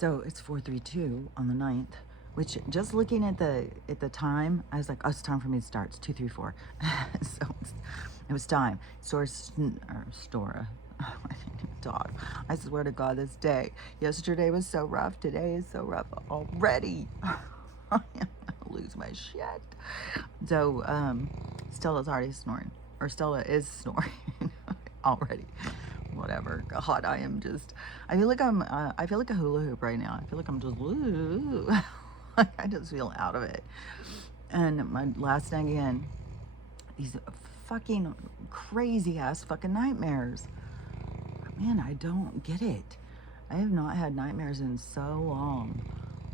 So it's 4:32 on the 9th, which just looking at the time, I was like, oh, it's time for me to start. It's 2:34. So it was time. Store. Dog. I swear to God, this day. Yesterday was so rough. Today is so rough already. I'm gonna lose my shit. So Stella's already snoring, or Stella is snoring already. Whatever. God, I am just. I feel like I feel like a hula hoop right now. I feel like I'm just. I just feel out of it. And my last night again, these fucking crazy ass fucking nightmares. Man, I don't get it. I have not had nightmares in so long.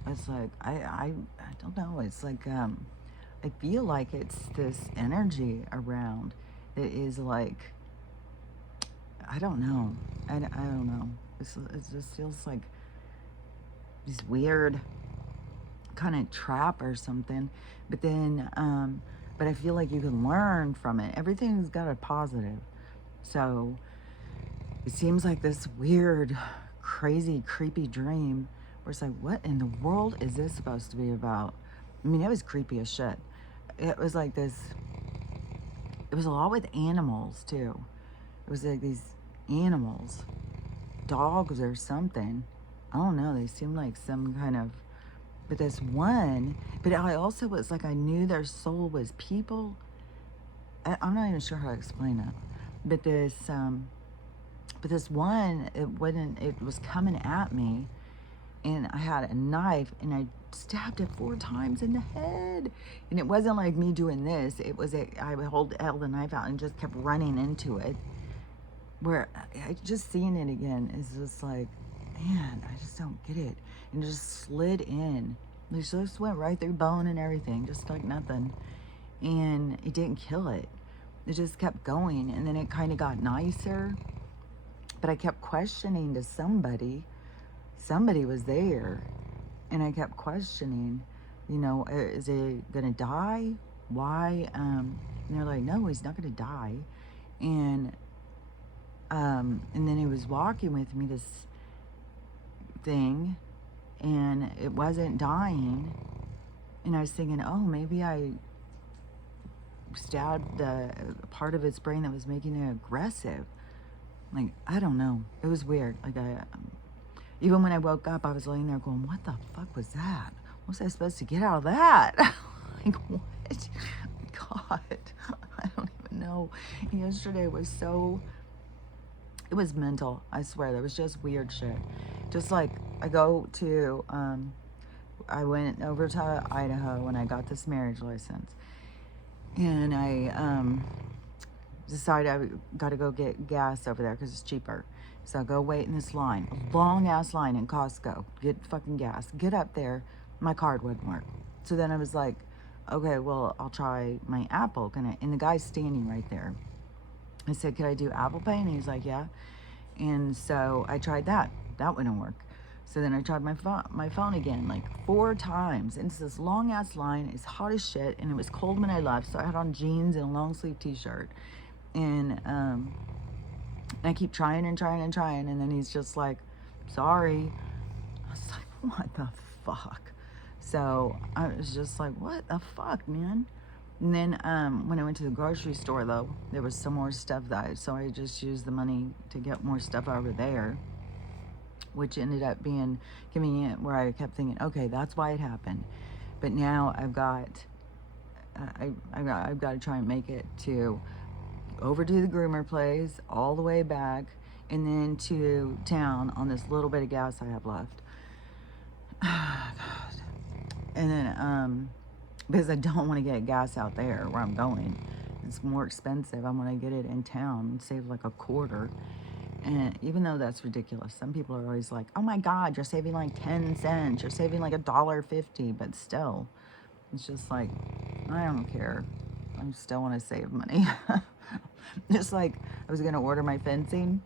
It's like I don't know. It's like I feel like it's this energy around that is like, I don't know. I don't know. It just feels like this weird kind of trap or something. But then, but I feel like you can learn from it. Everything's got a positive. So it seems like this weird, crazy, creepy dream where it's like, what in the world is this supposed to be about? I mean, it was creepy as shit. It was like this, it was a lot with animals too. It was like these animals, dogs or something. I don't know. They seemed like some kind of, but this one, but I also was like, I knew their soul was people. I'm not even sure how to explain it. But this one, it was coming at me, and I had a knife and I stabbed it 4 times in the head. And it wasn't like me doing this. It was I held the knife out and just kept running into it. Where I just seeing it again is just like, man, I just don't get it. And it just slid in. It just went right through bone and everything, just like nothing. And it didn't kill it. It just kept going. And then it kind of got nicer. But I kept questioning to somebody. Somebody was there. And I kept questioning, is it going to die? Why? And they're like, no, he's not going to die. And then he was walking with me, this thing, and it wasn't dying. And I was thinking, oh, maybe I stabbed the part of its brain that was making it aggressive. Like, I don't know. It was weird. Like, even when I woke up, I was laying there going, what the fuck was that? What was I supposed to get out of that? Like, what? God, I don't even know. Yesterday was so, it was mental. I swear, there was just weird shit. Just like I went over to Idaho when I got this marriage license, and I decided I got to go get gas over there because it's cheaper. So I go wait in this line, a long ass line in Costco, get fucking gas. Get up there, my card wouldn't work. So then I was like, okay, well, I'll try my Apple. And the guy's standing right there. I said, could I do Apple Pay? And he's like, yeah. And so I tried that. That wouldn't work. So then I tried my phone again, like 4 times. And it's this long ass line. It's hot as shit. And it was cold when I left. So I had on jeans and a long sleeve t-shirt. And I keep trying and trying and trying. And then he's just like, sorry. I was like, what the fuck? So I was just like, what the fuck, man? And then when I went to the grocery store, though, there was some more stuff so I just used the money to get more stuff over there, which ended up being convenient, where I kept thinking, okay, that's why it happened. But now I've got to try and make it to over to the groomer place, all the way back, and then to town on this little bit of gas I have left. And then because I don't want to get gas out there where I'm going. It's more expensive. I want to get it in town and save like a quarter. And even though that's ridiculous, some people are always like, oh my God, you're saving like 10 cents. You're saving like $1.50. But still, it's just like, I don't care. I still want to save money. Just like I was going to order my fencing.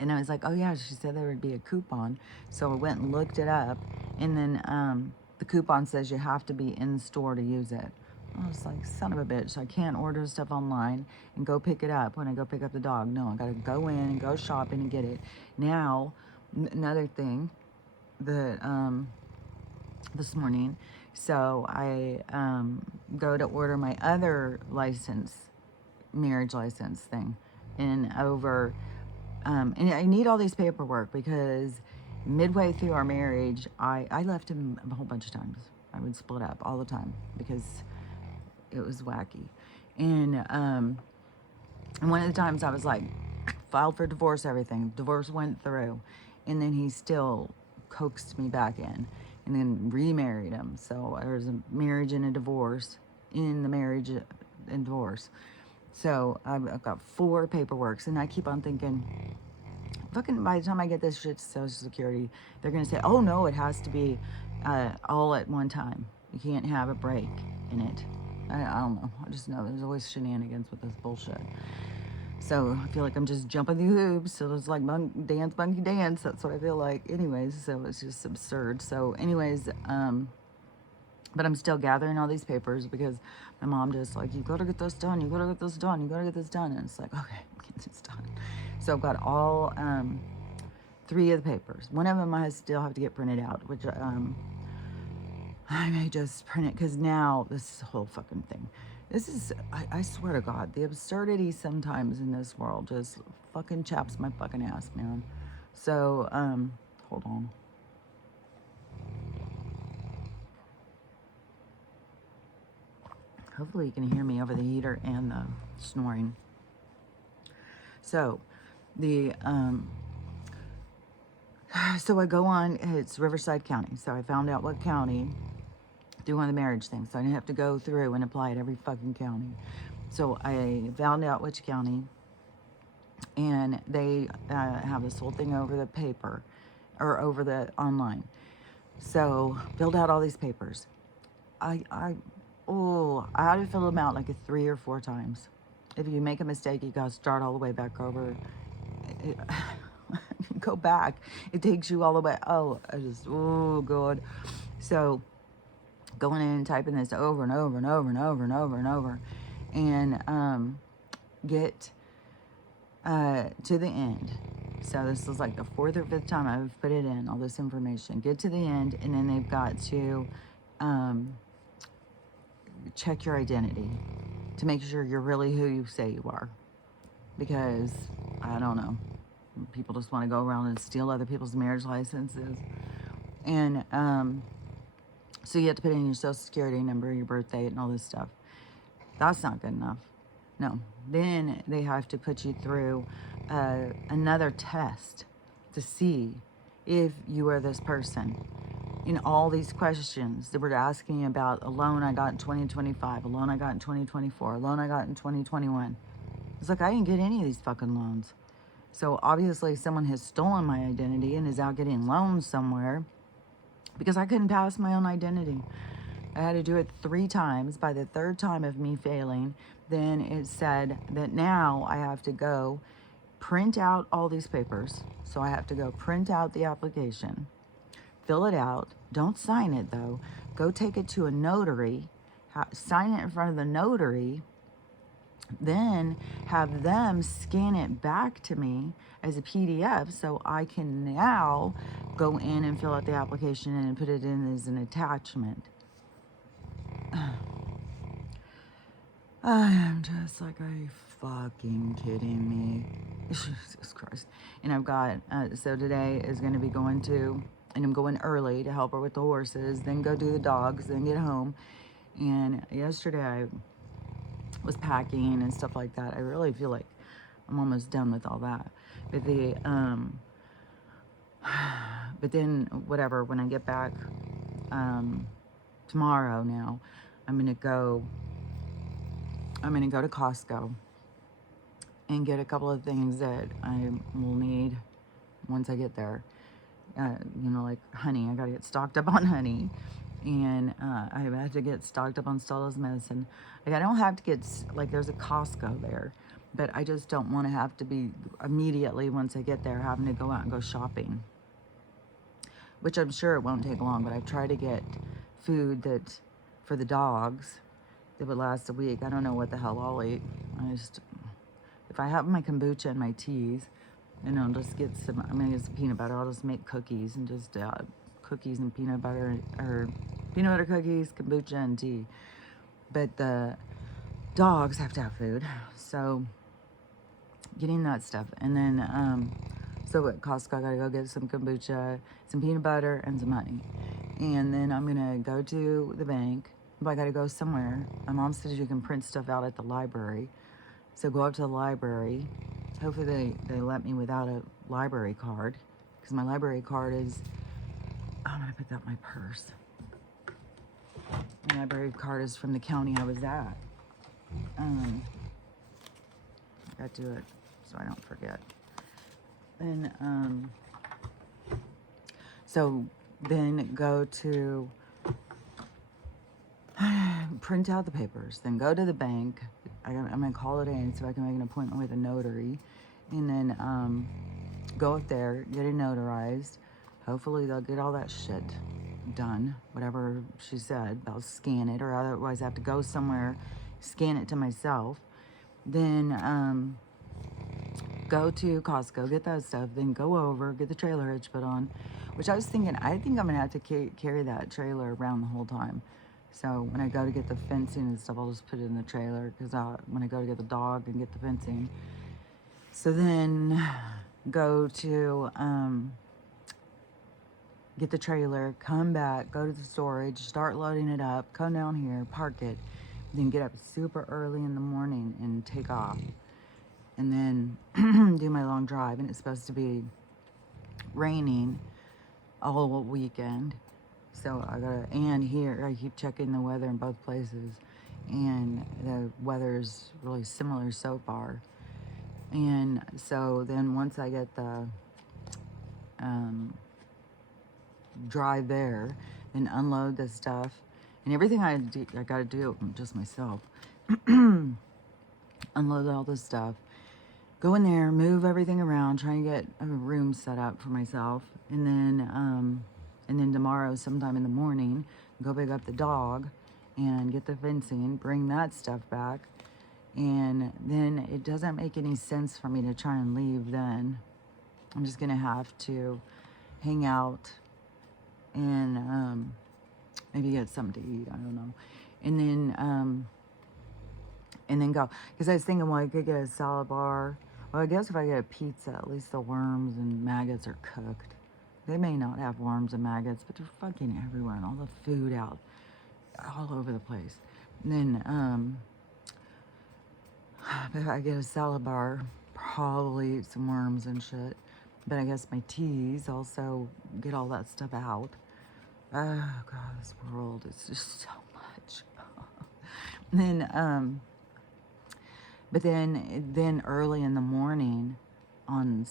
And I was like, oh yeah, she said there would be a coupon. So I went and looked it up. And then the coupon says you have to be in the store to use it. I was like, son of a bitch. I can't order stuff online and go pick it up when I go pick up the dog. No, I got to go in and go shopping and get it. Now, another thing the this morning. So I go to order my other license, marriage license thing, and and I need all these paperwork because midway through our marriage, I left him a whole bunch of times. I would split up all the time because it was wacky. And one of the times I was like, filed for divorce, everything. Divorce went through. And then he still coaxed me back in and then remarried him. So there was a marriage and a divorce in the marriage and divorce. So I've got 4 paperworks, and I keep on thinking, fucking by the time I get this shit to Social Security, they're going to say, oh no, it has to be all at one time. You can't have a break in it. I don't know. I just know there's always shenanigans with this bullshit. So I feel like I'm just jumping through hoops. So it's like monkey dance. That's what I feel like. Anyways, so it's just absurd. So anyways, but I'm still gathering all these papers because my mom just like, you gotta get this done. You gotta get this done. You gotta get this done. And it's like, okay, get this done. So I've got all 3 of the papers. One of them I still have to get printed out, which I may just print it because now this whole fucking thing. This is, I swear to God, the absurdity sometimes in this world just fucking chaps my fucking ass, man. So, hold on. Hopefully you can hear me over the heater and the snoring. So, so I go on, it's Riverside County. So I found out what county through one of the marriage things. So I didn't have to go through and apply at every fucking county. So I found out which county, and they have this whole thing over the paper or over the online. So filled out all these papers. I had to fill them out like 3 or 4 times. If you make a mistake, you gotta start all the way back over. Go back. It takes you all the way. Oh God. So going in and typing this over and over and over and over and over and over, and get to the end. So this is like the 4th or 5th time I've put it in, all this information. Get to the end, and then they've got to check your identity to make sure you're really who you say you are. Because, I don't know, people just want to go around and steal other people's marriage licenses. And so you have to put in your social security number, your birth date, and all this stuff. That's not good enough. No. Then they have to put you through another test to see if you are this person. In all these questions, they were asking about a loan I got in 2025, a loan I got in 2024, a loan I got in 2021. It's like, I didn't get any of these fucking loans. So obviously someone has stolen my identity and is out getting loans somewhere because I couldn't pass my own identity. I had to do it 3 times. By the 3rd time of me failing, then it said that now I have to go print out all these papers. So I have to go print out the application, fill it out. Don't sign it though. Go take it to a notary, sign it in front of the notary, then have them scan it back to me as a PDF so I can now go in and fill out the application and put it in as an attachment. I'm just like, are you fucking kidding me? Jesus Christ. And I've got, so today is going to be going to, and I'm going early to help her with the horses, then go do the dogs, then get home. And yesterday I was packing and stuff like that. I really feel like I'm almost done with all that. But but then whatever, when I get back tomorrow now, I'm gonna go to Costco and get a couple of things that I will need once I get there. You know, like honey. I gotta get stocked up on honey. And I have to get stocked up on Stella's medicine. Like, I don't have to get, like, there's a Costco there. But I just don't want to have to be immediately, once I get there, having to go out and go shopping. Which I'm sure it won't take long, but I've tried to get food that, for the dogs, that would last a week. I don't know what the hell I'll eat. If I have my kombucha and my teas, and I'll just get some, I'm going to get some peanut butter. I'll just make cookies and just cookies and peanut butter, or peanut butter cookies, kombucha, and tea. But the dogs have to have food, so getting that stuff. And then, so at Costco, I gotta go get some kombucha, some peanut butter, and some honey. And then I'm gonna go to the bank, but I gotta go somewhere. My mom says you can print stuff out at the library. So go up to the library. Hopefully they let me without a library card, because my library card is, I'm gonna put that in my purse. My library card is from the county I was at. I gotta do it so I don't forget. And so then go to print out the papers, then go to the bank. I'm gonna call it in so I can make an appointment with a notary, and then go up there, get it notarized. Hopefully they'll get all that shit done, whatever she said. I'll scan it, or otherwise I have to go somewhere, scan it to myself. Then go to Costco, get that stuff, then go over, get the trailer hitch put on, which I was thinking, I think I'm gonna have to carry that trailer around the whole time. So when I go to get the fencing and stuff, I'll just put it in the trailer, because when I go to get the dog and get the fencing. So then go to get the trailer, come back, go to the storage, start loading it up, come down here, park it, then get up super early in the morning and take off. And then do my long drive. And it's supposed to be raining all weekend. So and here, I keep checking the weather in both places. And the weather's really similar so far. And so then once I get the drive there, then unload the stuff. And everything I gotta do just myself. Unload all this stuff. Go in there, move everything around, try and get a room set up for myself. And then tomorrow, sometime in the morning, go pick up the dog and get the fencing, bring that stuff back. And then it doesn't make any sense for me to try and leave then. I'm just gonna have to hang out and maybe get something to eat, I don't know. And then go. Because I was thinking, well, I could get a salad bar. Well, I guess if I get a pizza, at least the worms and maggots are cooked. They may not have worms and maggots, but they're fucking everywhere, and all the food out all over the place. And then, if I get a salad bar, probably eat some worms and shit. But I guess my teas also get all that stuff out. Oh, God, this world is just so much. And then, but then early in the morning on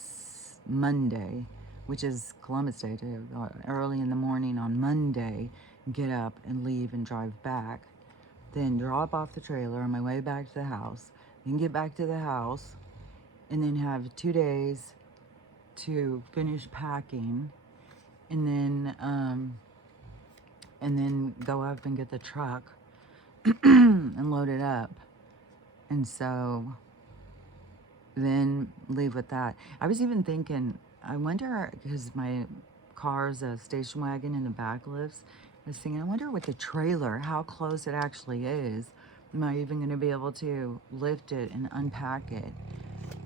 Monday, which is Columbus Day too, early in the morning on Monday, get up and leave and drive back. Then drop off the trailer on my way back to the house. Then get back to the house and then have 2 days to finish packing. And then go up and get the truck and load it up. And so then leave with that. I was even thinking, I wonder, because my car's a station wagon in the back lifts, I was thinking, I wonder with the trailer, how close it actually is. Am I even going to be able to lift it and unpack it?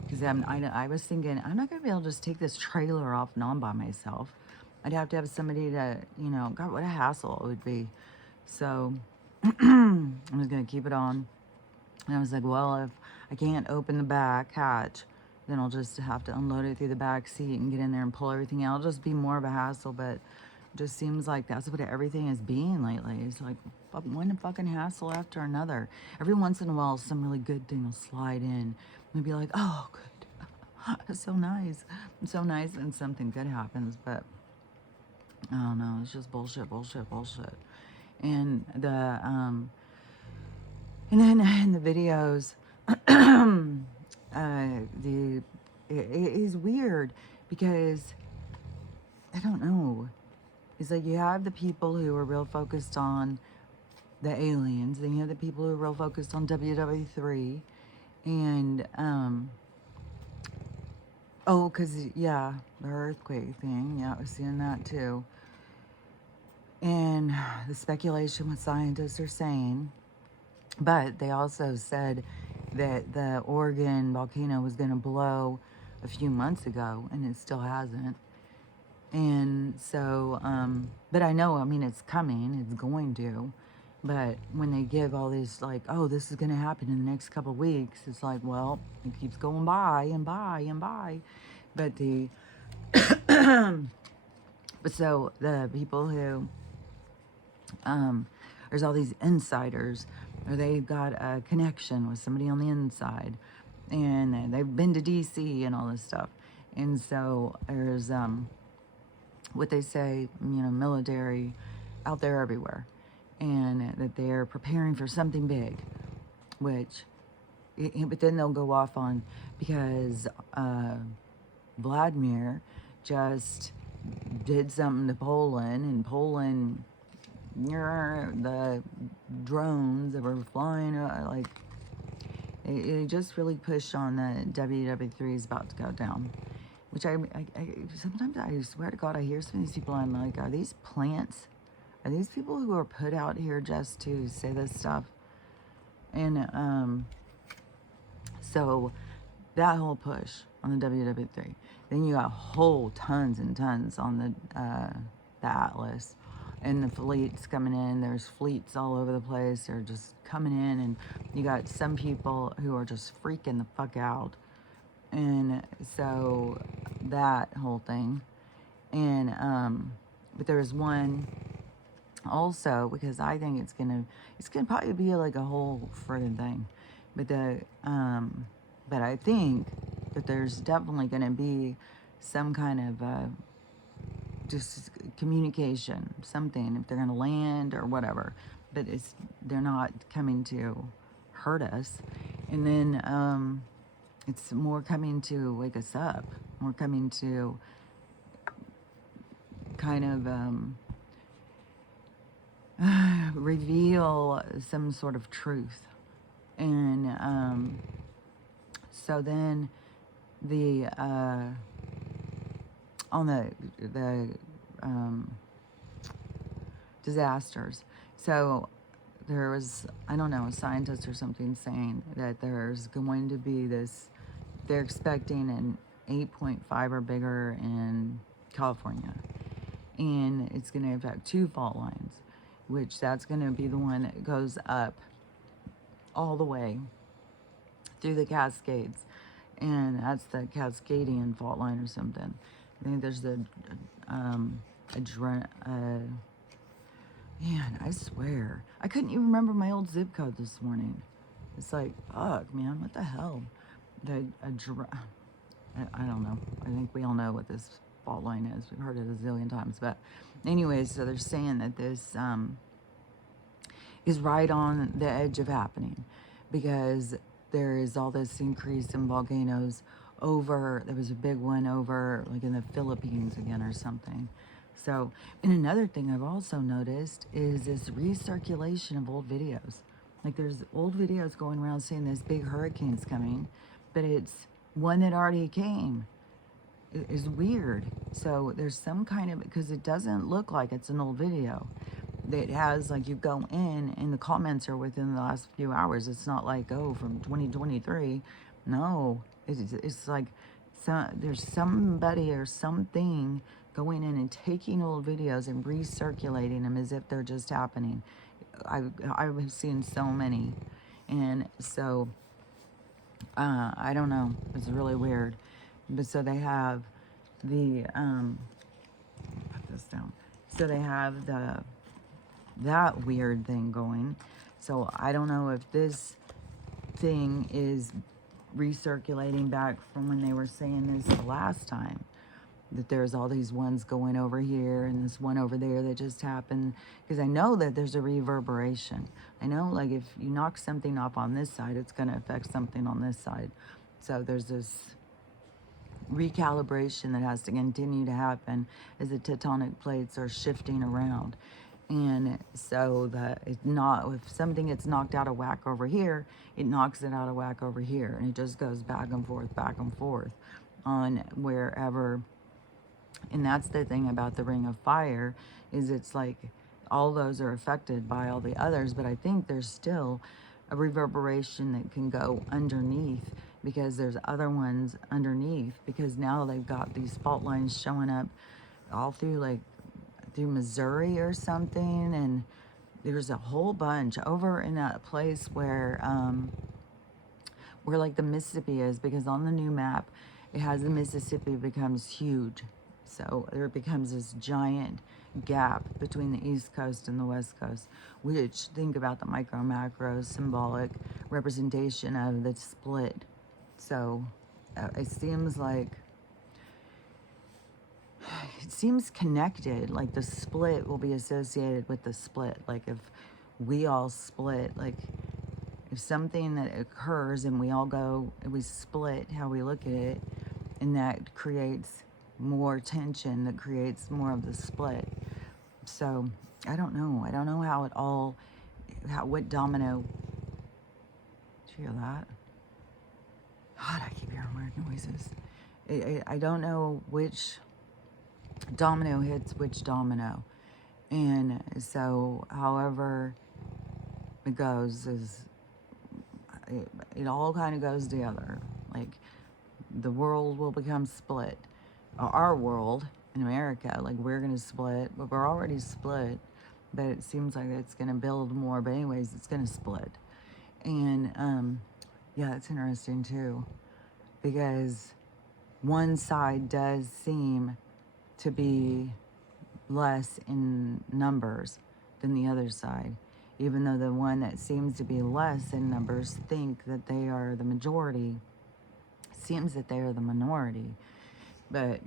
Because I was thinking, I'm not going to be able to just take this trailer off and on by myself. I'd have to have somebody to, God, what a hassle it would be. So I was going to keep it on. And I was like, well, if I can't open the back hatch, then I'll just have to unload it through the back seat and get in there and pull everything out. It'll just be more of a hassle, but it just seems like that's what everything is being lately. It's like one fucking hassle after another. Every once in a while, some really good thing will slide in. And be like, oh, good. It's so nice. It's so nice, and something good happens, but I don't know. It's just bullshit. And and then in the videos, it is weird because I don't know. It's like you have the people who are real focused on the aliens, then you have the people who are real focused on WW3, and oh, because yeah, the earthquake thing. Yeah, I was seeing that too. And the speculation, what scientists are saying, but they also said that the Oregon volcano was going to blow a few months ago, and it still hasn't. And so, but I know, I mean, it's coming, it's going to. But when they give all these, like, oh, this is going to happen in the next couple of weeks, it's like, well, it keeps going by and by and by. But the, but so the people who, there's all these insiders, or they've got a connection with somebody on the inside, and they've been to DC and all this stuff. And so there's, what they say, military out there everywhere, and that they're preparing for something big, which, but then they'll go off on, because Vladimir just did something to Poland, and Poland, the drones that were flying, like, it just really pushed on the WW3 is about to go down. Which I sometimes I swear to God, I hear some of these people, I'm like, are these plants? Are these people who are put out here just to say this stuff? And so that whole push on the WW3. Then you got whole tons and tons on the Atlas, and the fleets coming in. There's fleets all over the place. They're just coming in, and you got some people who are just freaking the fuck out. And so that whole thing. And but there's one also, because I think it's gonna probably be like a whole friggin' thing. But but I think that there's definitely gonna be some kind of just communication, something, if they're gonna land or whatever. But they're not coming to hurt us. And then it's more coming to wake us up, more coming to kind of reveal some sort of truth. And so then the on the disasters. So there was, I don't know, a scientist or something saying that there's going to be this, they're expecting an 8.5 or bigger in California. And it's going to affect 2 fault lines, which that's going to be the one that goes up all the way through the Cascades. And that's the Cascadian fault line or something. I think there's the, man, I swear. I couldn't even remember my old zip code this morning. It's like, fuck, man, what the hell? I don't know. I think we all know what this fault line is. We've heard it a zillion times. But anyways, so they're saying that this is right on the edge of happening, because there is all this increase in volcanoes over, there was a big one over like in the Philippines again or something. So, and another thing I've also noticed is this recirculation of old videos. Like there's old videos going around saying this big hurricane's coming, but it's one that already came. It is weird. So there's some kind of, because it doesn't look like it's an old video. It has, like, you go in and the comments are within the last few hours. It's not like, oh, from 2023. No, it's like there's somebody or something going in and taking old videos and recirculating them as if they're just happening. I've seen so many. And so I don't know, it's really weird. But so they have the put this down. So they have that weird thing going. So I don't know if this thing is recirculating back from when they were saying this the last time, that there's all these ones going over here and this one over there that just happened. Because I know that there's a reverberation. I know, like, if you knock something off on this side, it's going to affect something on this side. So there's this recalibration that has to continue to happen as the tectonic plates are shifting around. And so if something gets knocked out of whack over here, it knocks it out of whack over here. And it just goes back and forth on wherever. And that's the thing about the Ring of Fire, is it's like all those are affected by all the others, but I think there's still a reverberation that can go underneath, because there's other ones underneath, because now they've got these fault lines showing up all through, like through Missouri or something, and there's a whole bunch over in that place where like the Mississippi is, because on the new map it has the Mississippi becomes huge, so there becomes this giant gap between the East Coast and the West Coast, which, think about the micro macro symbolic representation of the split. So it seems like it seems connected, like the split will be associated with the split. Like if we all split, like if something that occurs and we all go, we split how we look at it, and that creates more tension, that creates more of the split. So I don't know how it all, what domino, did you hear that? God, I keep hearing weird noises. I don't know which domino hits which domino. And so however it goes is, it all kind of goes together. Like the world will become split. Our world in America, like we're going to split, but we're already split, but it seems like it's going to build more. But anyways, it's going to split. And yeah, it's interesting too, because one side does seem to be less in numbers than the other side, even though the one that seems to be less in numbers think that they are the majority, seems that they are the minority. But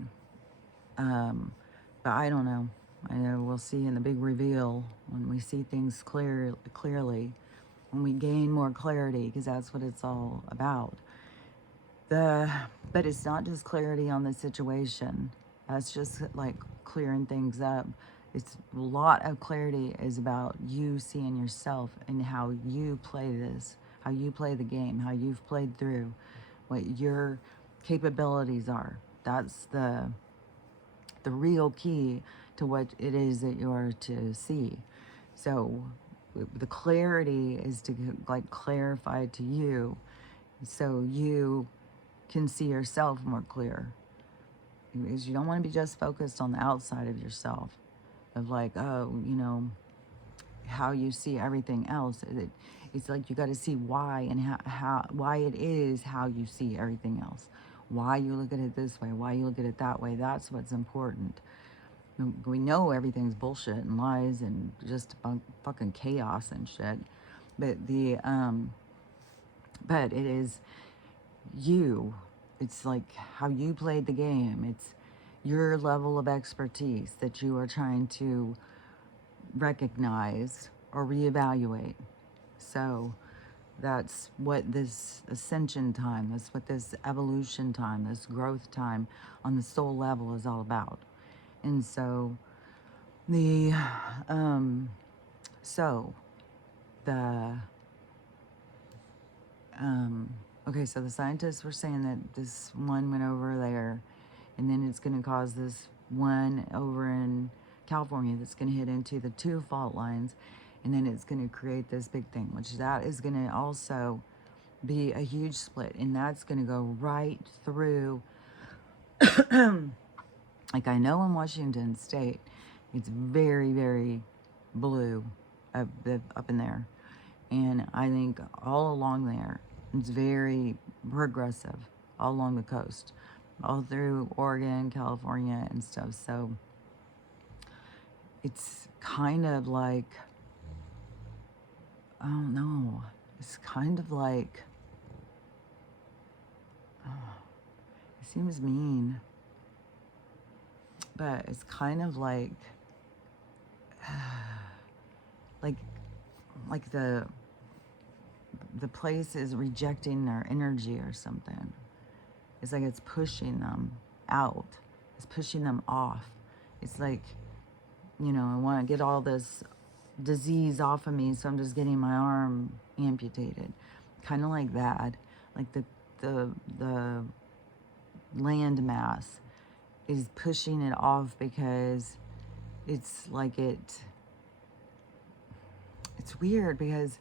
I don't know. I know we'll see in the big reveal, when we see things clearly, when we gain more clarity, because that's what it's all about. But it's not just clarity on the situation. That's just like clearing things up. It's a lot of clarity is about you seeing yourself and how you play this, how you play the game, how you've played through, what your capabilities are. That's the real key to what it is that you're to see. So the clarity is to like clarify to you, so you can see yourself more clear, because you don't want to be just focused on the outside of yourself, of like, oh, you know, how you see everything else. It's like you got to see why, and how why it is how you see everything else, why you look at it this way, why you look at it that way. That's what's important. We know everything's bullshit and lies and just fucking chaos and shit, but but it is you. It's like how you played the game. It's your level of expertise that you are trying to recognize or reevaluate. So that's what this ascension time, that's what this evolution time, this growth time on the soul level is all about. And so the okay, so the scientists were saying that this one went over there, and then it's going to cause this one over in California that's going to hit into the two fault lines, and then it's going to create this big thing, which that is going to also be a huge split, and that's going to go right through. Like I know in Washington State, it's very, very blue up in there. And I think all along there, it's very progressive, all along the coast, all through Oregon, California, and stuff. So it's kind of like, I don't know, it's kind of like, it seems mean, but it's kind of like, like the place is rejecting their energy or something. It's like it's pushing them out. It's pushing them off. It's like, you know, I want to get all this disease off of me, so I'm just getting my arm amputated. Kind of like that. Like the land mass is pushing it off, because it's like it's weird because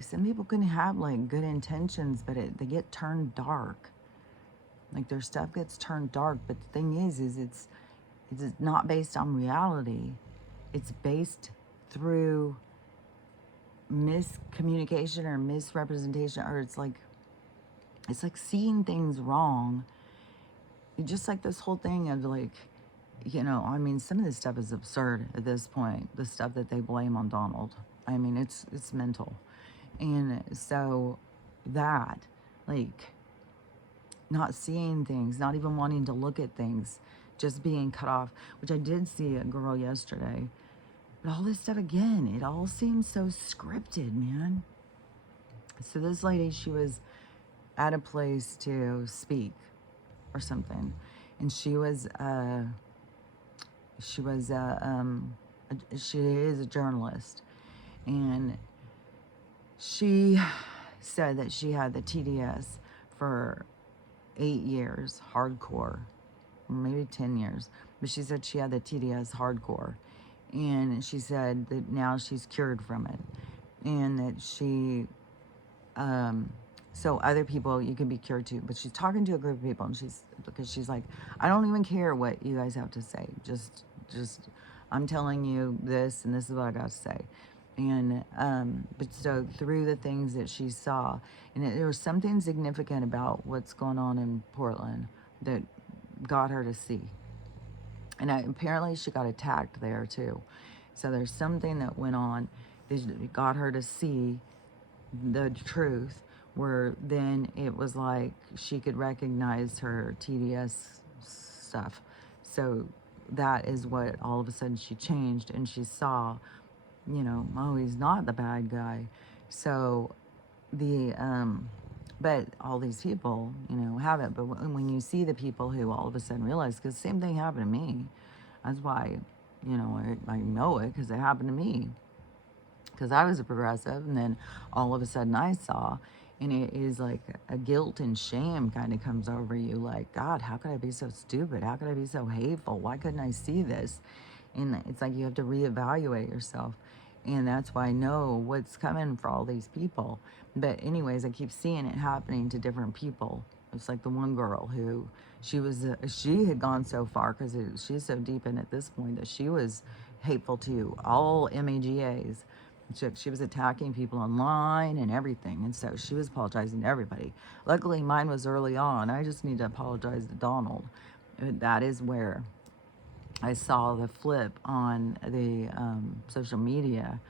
some people can have like good intentions, but they get turned dark. Like their stuff gets turned dark. But the thing is it's not based on reality. It's based through miscommunication or misrepresentation, or it's like seeing things wrong. Just like this whole thing of like, I mean, some of this stuff is absurd at this point. The stuff that they blame on Donald. I mean, it's mental. And so that, like, not seeing things, not even wanting to look at things, just being cut off, which I did see a girl yesterday. But all this stuff again, it all seems so scripted, man. So this lady, she was at a place to speak or something, and she is a journalist, and she said that she had the TDS for 8 years, hardcore, maybe 10 years, but she said she had the TDS hardcore, and she said that now she's cured from it, and that she so other people, you can be cured too. But she's talking to a group of people, and she's like, I don't even care what you guys have to say. Just I'm telling you this, and this is what I got to say. And but so through the things that she saw, and there was something significant about what's going on in Portland that got her to see. And apparently she got attacked there too. So there's something that went on that got her to see the truth, where then it was like she could recognize her TDS stuff. So that is what all of a sudden she changed, and she saw, oh, he's not the bad guy. So but all these people, haven't. But when you see the people who all of a sudden realize, because the same thing happened to me, that's why, I know it, because it happened to me. Because I was a progressive, and then all of a sudden I saw, and it is like a guilt and shame kind of comes over you, like, God, how could I be so stupid? How could I be so hateful? Why couldn't I see this? And it's like you have to reevaluate yourself. And that's why I know what's coming for all these people. But anyways, I keep seeing it happening to different people. It's like the one girl who she had gone so far, because she's so deep in at this point, that she was hateful to all MAGAs. She was attacking people online and everything, and so she was apologizing to everybody. Luckily, mine was early on. I just need to apologize to Donald. That is where I saw the flip on the social media,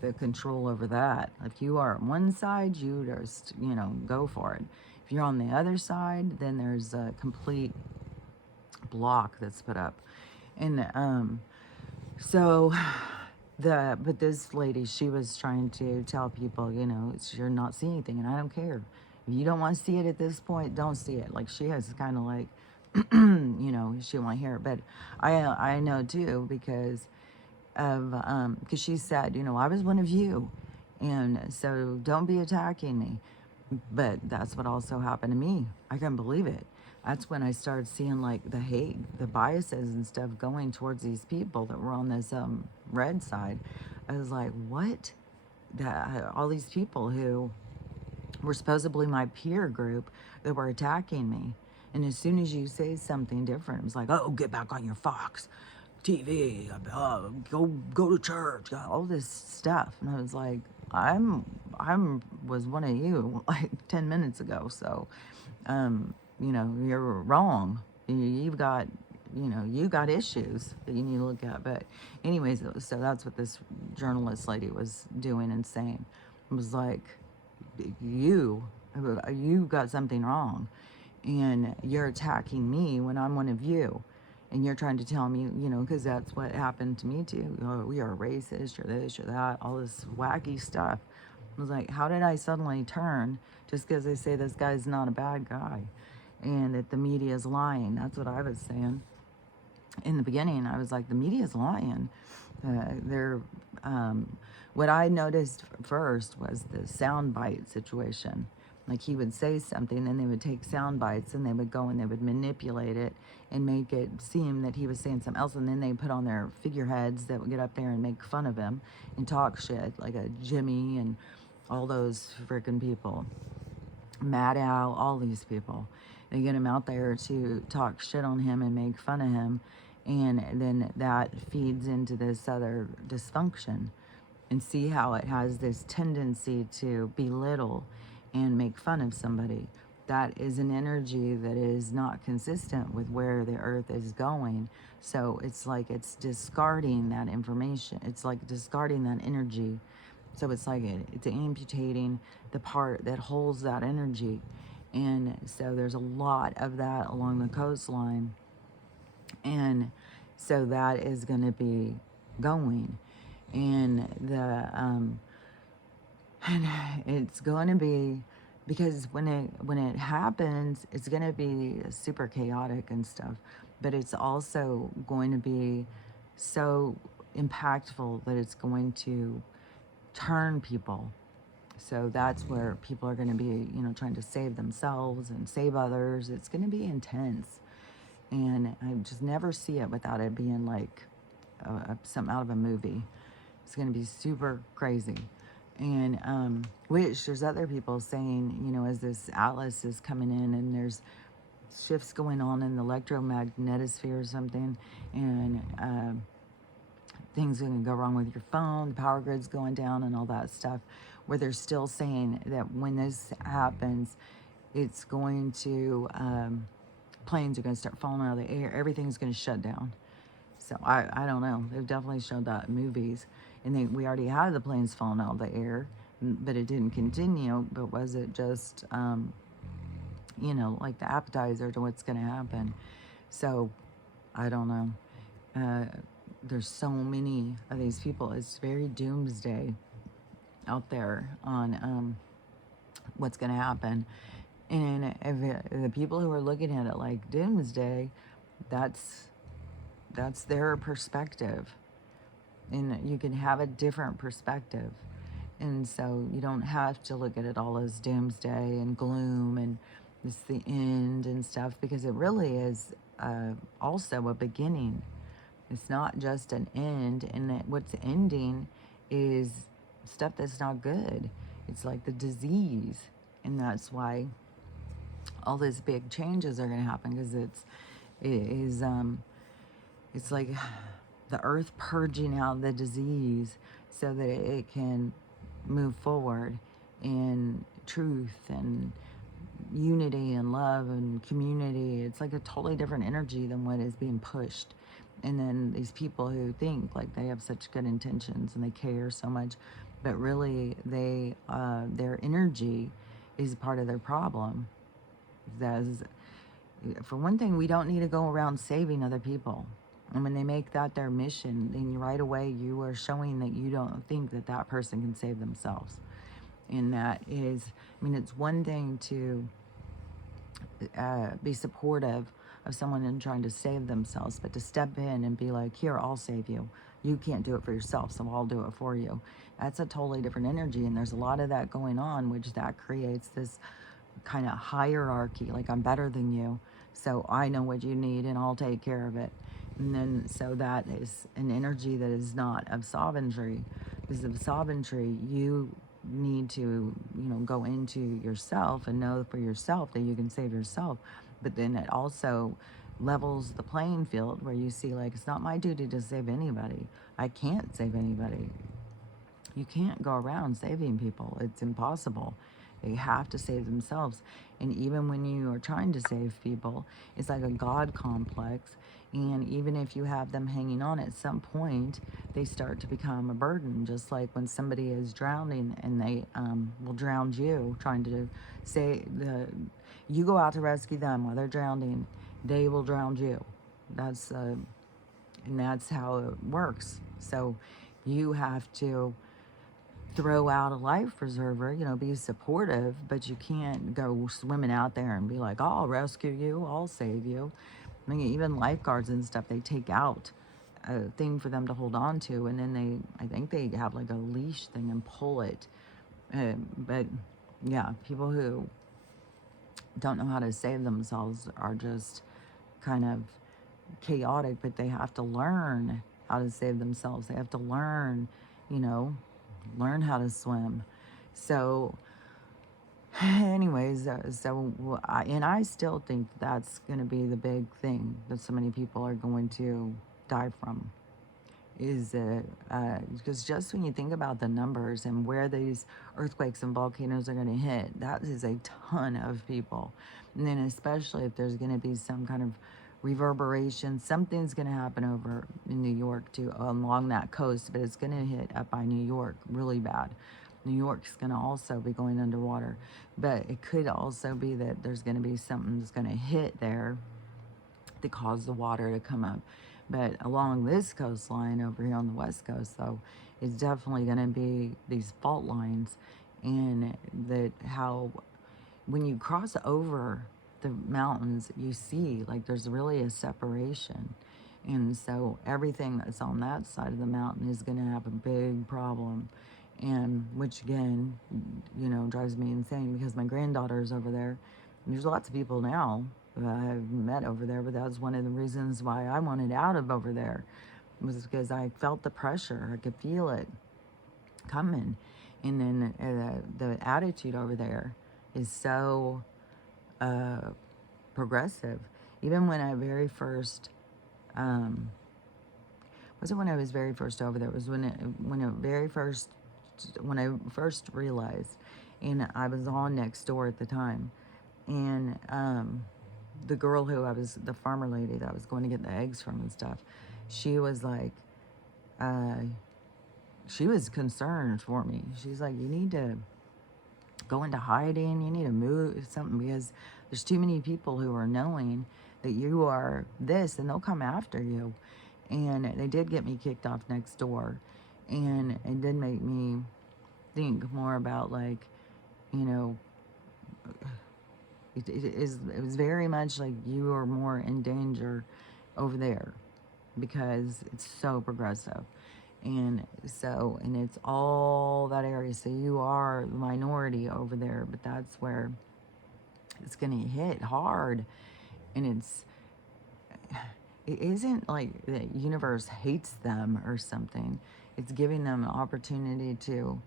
the control over that. If you are on one side, you just, go for it. If you're on the other side, then there's a complete block that's put up. And but this lady, she was trying to tell people, you're not seeing anything, and I don't care. If you don't want to see it at this point, don't see it. Like, she has kind of like, she won't hear it. But I know too, because she said, I was one of you, and so don't be attacking me. But that's what also happened to me. I couldn't believe it. That's when I started seeing like the hate, the biases and stuff going towards these people that were on this red side. I was like, what? All these people who were supposedly my peer group that were attacking me. And as soon as you say something different, it was like, oh, get back on your Fox TV, go to church, all this stuff. And I was like, I was one of you like 10 minutes ago. So, you're wrong. You've got, you got issues that you need to look at. But anyways, so that's what this journalist lady was doing and saying. It was like, you got something wrong, and you're attacking me when I'm one of you, and you're trying to tell me, because that's what happened to me too. We are racist, you're this, you're that, all this wacky stuff. I was like, how did I suddenly turn just because they say this guy's not a bad guy, and that the media is lying? That's what I was saying. In the beginning, I was like, the media is lying. What I noticed first was the soundbite situation. Like he would say something, then they would take sound bites and they would go and they would manipulate it and make it seem that he was saying something else. And then they put on their figureheads that would get up there and make fun of him and talk shit, like a Jimmy and all those freaking people. Mad Al, all these people. They get him out there to talk shit on him and make fun of him. And then that feeds into this other dysfunction. And see how it has this tendency to belittle and make fun of somebody. That is an energy that is not consistent with where the earth is going. So it's like it's discarding that information. It's like discarding that energy. So it's like it's amputating the part that holds that energy. And so there's a lot of that along the coastline. And so that is going to be going. And and it's going to be, because when it happens, it's going to be super chaotic and stuff, but it's also going to be so impactful that it's going to turn people. So that's where people are going to be, trying to save themselves and save others. It's going to be intense, and I just never see it without it being like something out of a movie. It's going to be super crazy. And which there's other people saying, as this atlas is coming in and there's shifts going on in the electromagnetosphere or something, and things are going to go wrong with your phone, the power grid's going down and all that stuff, where they're still saying that when this happens, it's going to, planes are going to start falling out of the air, everything's going to shut down. So I don't know. They've definitely showed that in movies. And we already had the planes falling out of the air, but it didn't continue. But was it just, like the appetizer to what's going to happen? So I don't know. There's so many of these people. It's very doomsday out there on what's going to happen. And if the people who are looking at it like doomsday, that's their perspective, and you can have a different perspective. And so you don't have to look at it all as doomsday and gloom and it's the end and stuff, because it really is also a beginning. It's not just an end, and that what's ending is stuff that's not good. It's like the disease, and that's why all these big changes are going to happen, because it's like the earth purging out the disease so that it can move forward in truth and unity and love and community. It's like a totally different energy than what is being pushed. And then these people who think like they have such good intentions and they care so much, but really their energy is part of their problem. That's, for one thing, we don't need to go around saving other people. And when they make that their mission, then right away you are showing that you don't think that that person can save themselves. And that is, it's one thing to be supportive of someone in trying to save themselves, but to step in and be like, here, I'll save you. You can't do it for yourself, so I'll do it for you. That's a totally different energy, and there's a lot of that going on, which that creates this kind of hierarchy, like I'm better than you, so I know what you need and I'll take care of it. And then so that is an energy that is not of sovereignty. Because of sovereignty, you need to go into yourself and know for yourself that you can save yourself. But then it also levels the playing field, where you see, like, it's not my duty to save anybody. I can't save anybody. You can't go around saving people. It's impossible. They have to save themselves. And even when you are trying to save people, it's like a God complex. And even if you have them hanging on, at some point, they start to become a burden. Just like when somebody is drowning and they will drown you, trying to you go out to rescue them while they're drowning, they will drown you. And that's how it works. So you have to throw out a life preserver, be supportive, but you can't go swimming out there and be like, oh, I'll rescue you, I'll save you. Even lifeguards and stuff, they take out a thing for them to hold on to, and then I think they have like a leash thing and pull it. But yeah, people who don't know how to save themselves are just kind of chaotic, but they have to learn how to save themselves. They have to learn, you know, learn how to swim. So, anyways, and I still think that's going to be the big thing that so many people are going to die from is because just when you think about the numbers and where these earthquakes and volcanoes are going to hit, that is a ton of people. And then especially if there's going to be some kind of reverberation, something's going to happen over in New York too, along that coast, but it's going to hit up by New York really bad. New York's going to also be going underwater, but it could also be that there's going to be something that's going to hit there that cause the water to come up. But along this coastline over here on the west coast, though, it's definitely going to be these fault lines, and that how when you cross over the mountains, you see like there's really a separation. And so everything that's on that side of the mountain is going to have a big problem. And which again, you know, drives me insane because my granddaughter's over there. And there's lots of people now that I've met over there, but that was one of the reasons why I wanted out of over there, was because I felt the pressure. I could feel it coming. And then the attitude over there is so progressive. Even when I very first, wasn't when I was very first over there. It was when I first realized, and I was on next door at the time, and the girl who the farmer lady that I was going to get the eggs from and stuff, she was like, uh, she was concerned for me. She's like, you need to go into hiding. You need to move something because there's too many people who are knowing that you are this and they'll come after you. And they did get me kicked off next door. And it did make me think more about like, you know, it was very much like you are more in danger over there because it's so progressive. And so, and it's all that area. So you are the minority over there, but that's where it's going to hit hard. And it isn't like the universe hates them or something. It's giving them an opportunity to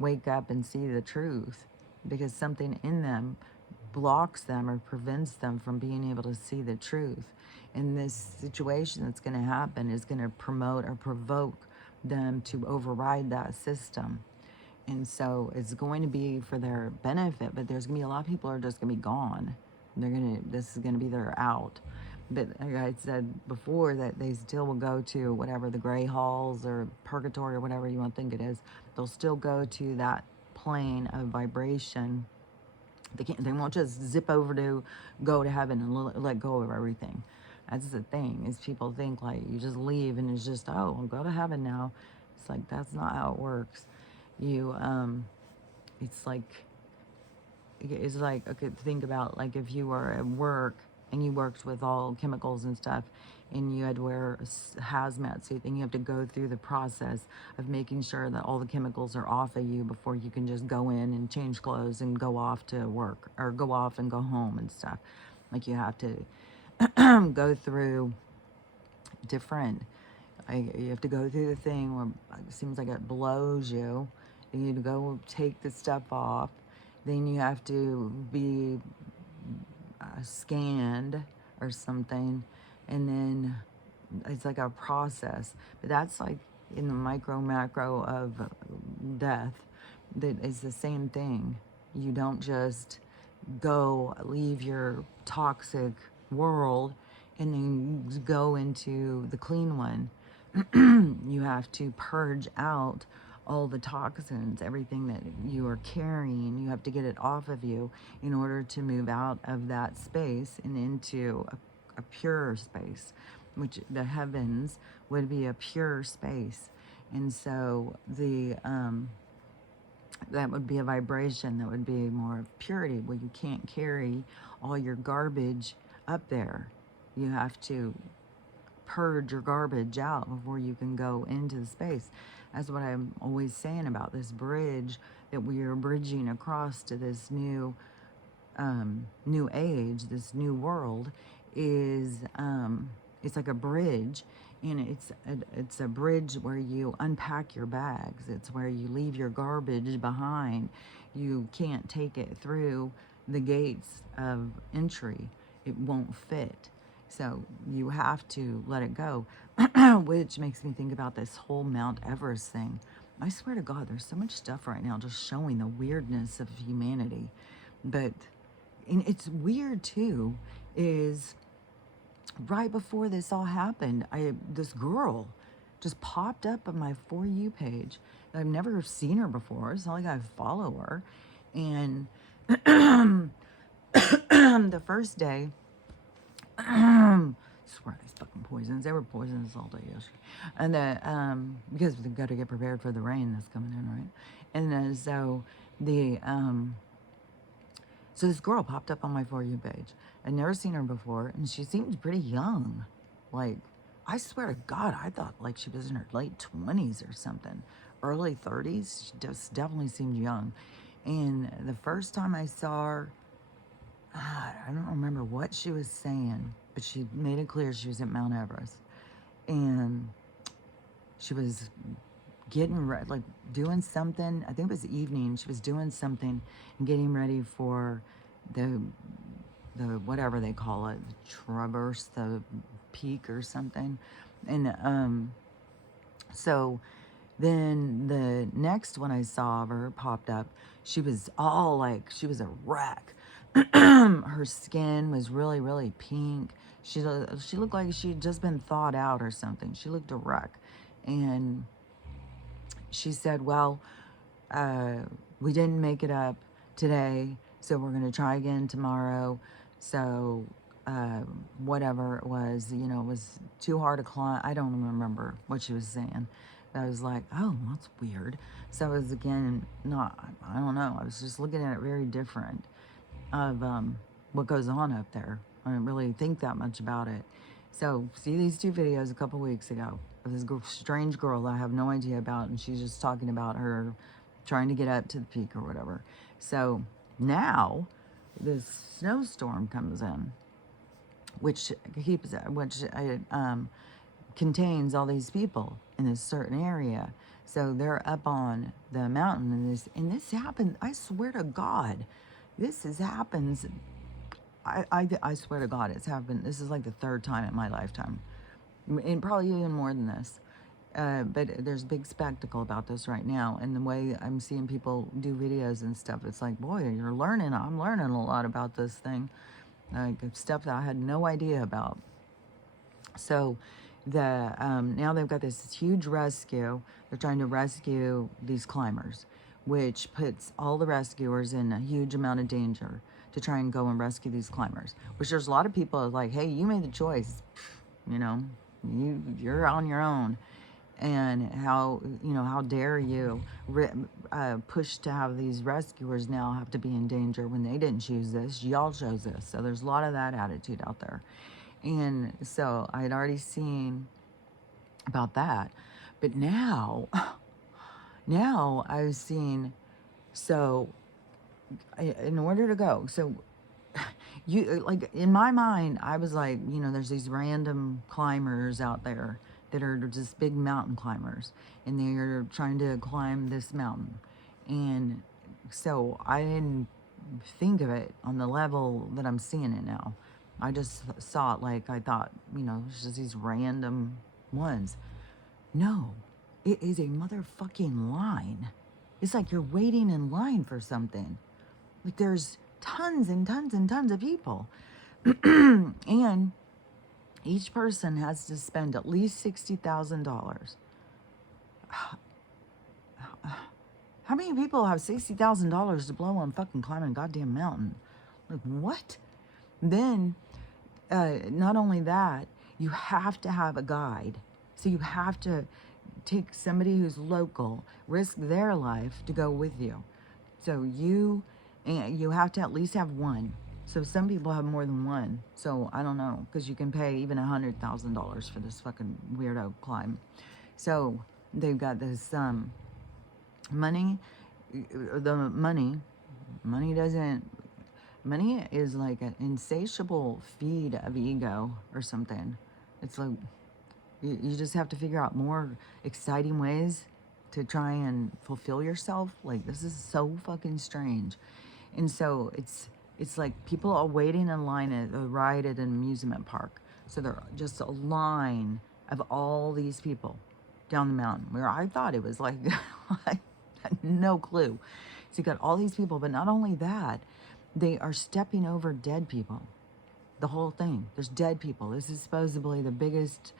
wake up and see the truth because something in them blocks them or prevents them from being able to see the truth. And this situation that's going to happen is going to promote or provoke them to override that system. And so it's going to be for their benefit, but there's going to be a lot of people who are just going to be gone. This is going to be their out. But like I said before, that they still will go to whatever the gray halls or purgatory or whatever you want to think it is. They'll still go to that plane of vibration. They won't just zip over to go to heaven and let go of everything. That's the thing, is people think like you just leave and it's just, oh, I'll go to heaven now. It's like, that's not how it works. You, it's like, okay, think about like if you were at work and you worked with all chemicals and stuff and you had to wear a hazmat suit, then you have to go through the process of making sure that all the chemicals are off of you before you can just go in and change clothes and go off to work or go off and go home and stuff. Like you have to go through different, you have to go through the thing where it seems like it blows you. You need to go take the stuff off. Then you have to be scanned or something, and then it's like a process. But that's like in the micro macro of death, that is the same thing. You don't just leave your toxic world and then go into the clean one. You have to purge out all the toxins, everything that you are carrying. You have to get it off of you in order to move out of that space and into a pure space, which the heavens would be a pure space. And so that would be a vibration that would be more of purity. Well, you can't carry all your garbage up there. You have to purge your garbage out before you can go into the space. That's what I'm always saying about this bridge that we are bridging across to this new age, this new world, is it's like a bridge, and it's a bridge where you unpack your bags. It's where you leave your garbage behind. You can't take it through the gates of entry. It won't fit. So you have to let it go, which makes me think about this whole Mount Everest thing. I swear to God, there's so much stuff right now just showing the weirdness of humanity. But and it's weird too, is right before this all happened, this girl just popped up on my For You page. I've never seen her before. It's not like I follow her. And the first day, swear these fucking poisons. They were poisonous all day yesterday. And because we've got to get prepared for the rain that's coming in, right? And then so this girl popped up on my For You page. I'd never seen her before, and she seemed pretty young. Like, I swear to God, I thought like she was in her late 20s or something. Early 30s. She just definitely seemed young. And the first time I saw her, I don't remember what she was saying, but she made it clear she was at Mount Everest. And she was getting ready, like doing something. I think it was evening. She was doing something and getting ready for the whatever they call it, traverse the peak or something. And so then the next one I saw of her popped up. She was all like, she was a wreck. Her skin was really, really pink. She looked like she'd just been thawed out or something. She looked a wreck. And she said, well, we didn't make it up today, so we're going to try again tomorrow. So whatever it was, you know, it was too hard to climb. I don't remember what she was saying. I was like, oh, that's weird. So it was, again, I don't know. I was just looking at it very different of what goes on up there. I didn't really think that much about it. So, see these two videos a couple weeks ago of this strange girl that I have no idea about, and she's just talking about her trying to get up to the peak or whatever. So, now, this snowstorm comes in, which contains all these people in this certain area. So they're up on the mountain, and this happened. I swear to God, happens. I swear to God, it's happened. This is like the third time in my lifetime, and probably even more than this. But there's a big spectacle about this right now, and the way I'm seeing people do videos and stuff, it's like, boy, you're learning. I'm learning a lot about this thing, like stuff that I had no idea about. So now they've got this huge rescue. They're trying to rescue these climbers, which puts all the rescuers in a huge amount of danger to try and go and rescue these climbers. Which there's a lot of people like, hey, you made the choice, you know, you're on your own. And how dare you push to have these rescuers now have to be in danger when they didn't choose this, y'all chose this. So there's a lot of that attitude out there. And so I had already seen about that. But now I was seeing, so in order to go, so you, like, in my mind, I was like, you know, there's these random climbers out there that are just big mountain climbers, and they're trying to climb this mountain. And so I didn't think of it on the level that I'm seeing it now. I just saw it like I thought, you know, it's just these random ones. No, it is a motherfucking line. It's like you're waiting in line for something. Like there's tons and tons and tons of people. And each person has to spend at least $60,000. How many people have $60,000 to blow on fucking climbing a goddamn mountain? Like, what? Then, not only that, you have to have a guide. So you have to take somebody who's local, risk their life to go with you. So you have to at least have one. So some people have more than one. So I don't know, because you can pay even $100,000 for this fucking weirdo climb. So they've got this money. The money doesn't. Money is like an insatiable feed of ego or something. It's like you just have to figure out more exciting ways to try and fulfill yourself. Like, this is so fucking strange. And so it's like people are waiting in line at a ride at an amusement park. So they're just a line of all these people down the mountain, where I thought it was like I had no clue. So you got all these people, but not only that, they are stepping over dead people. The whole thing. There's dead people. This is supposedly the biggest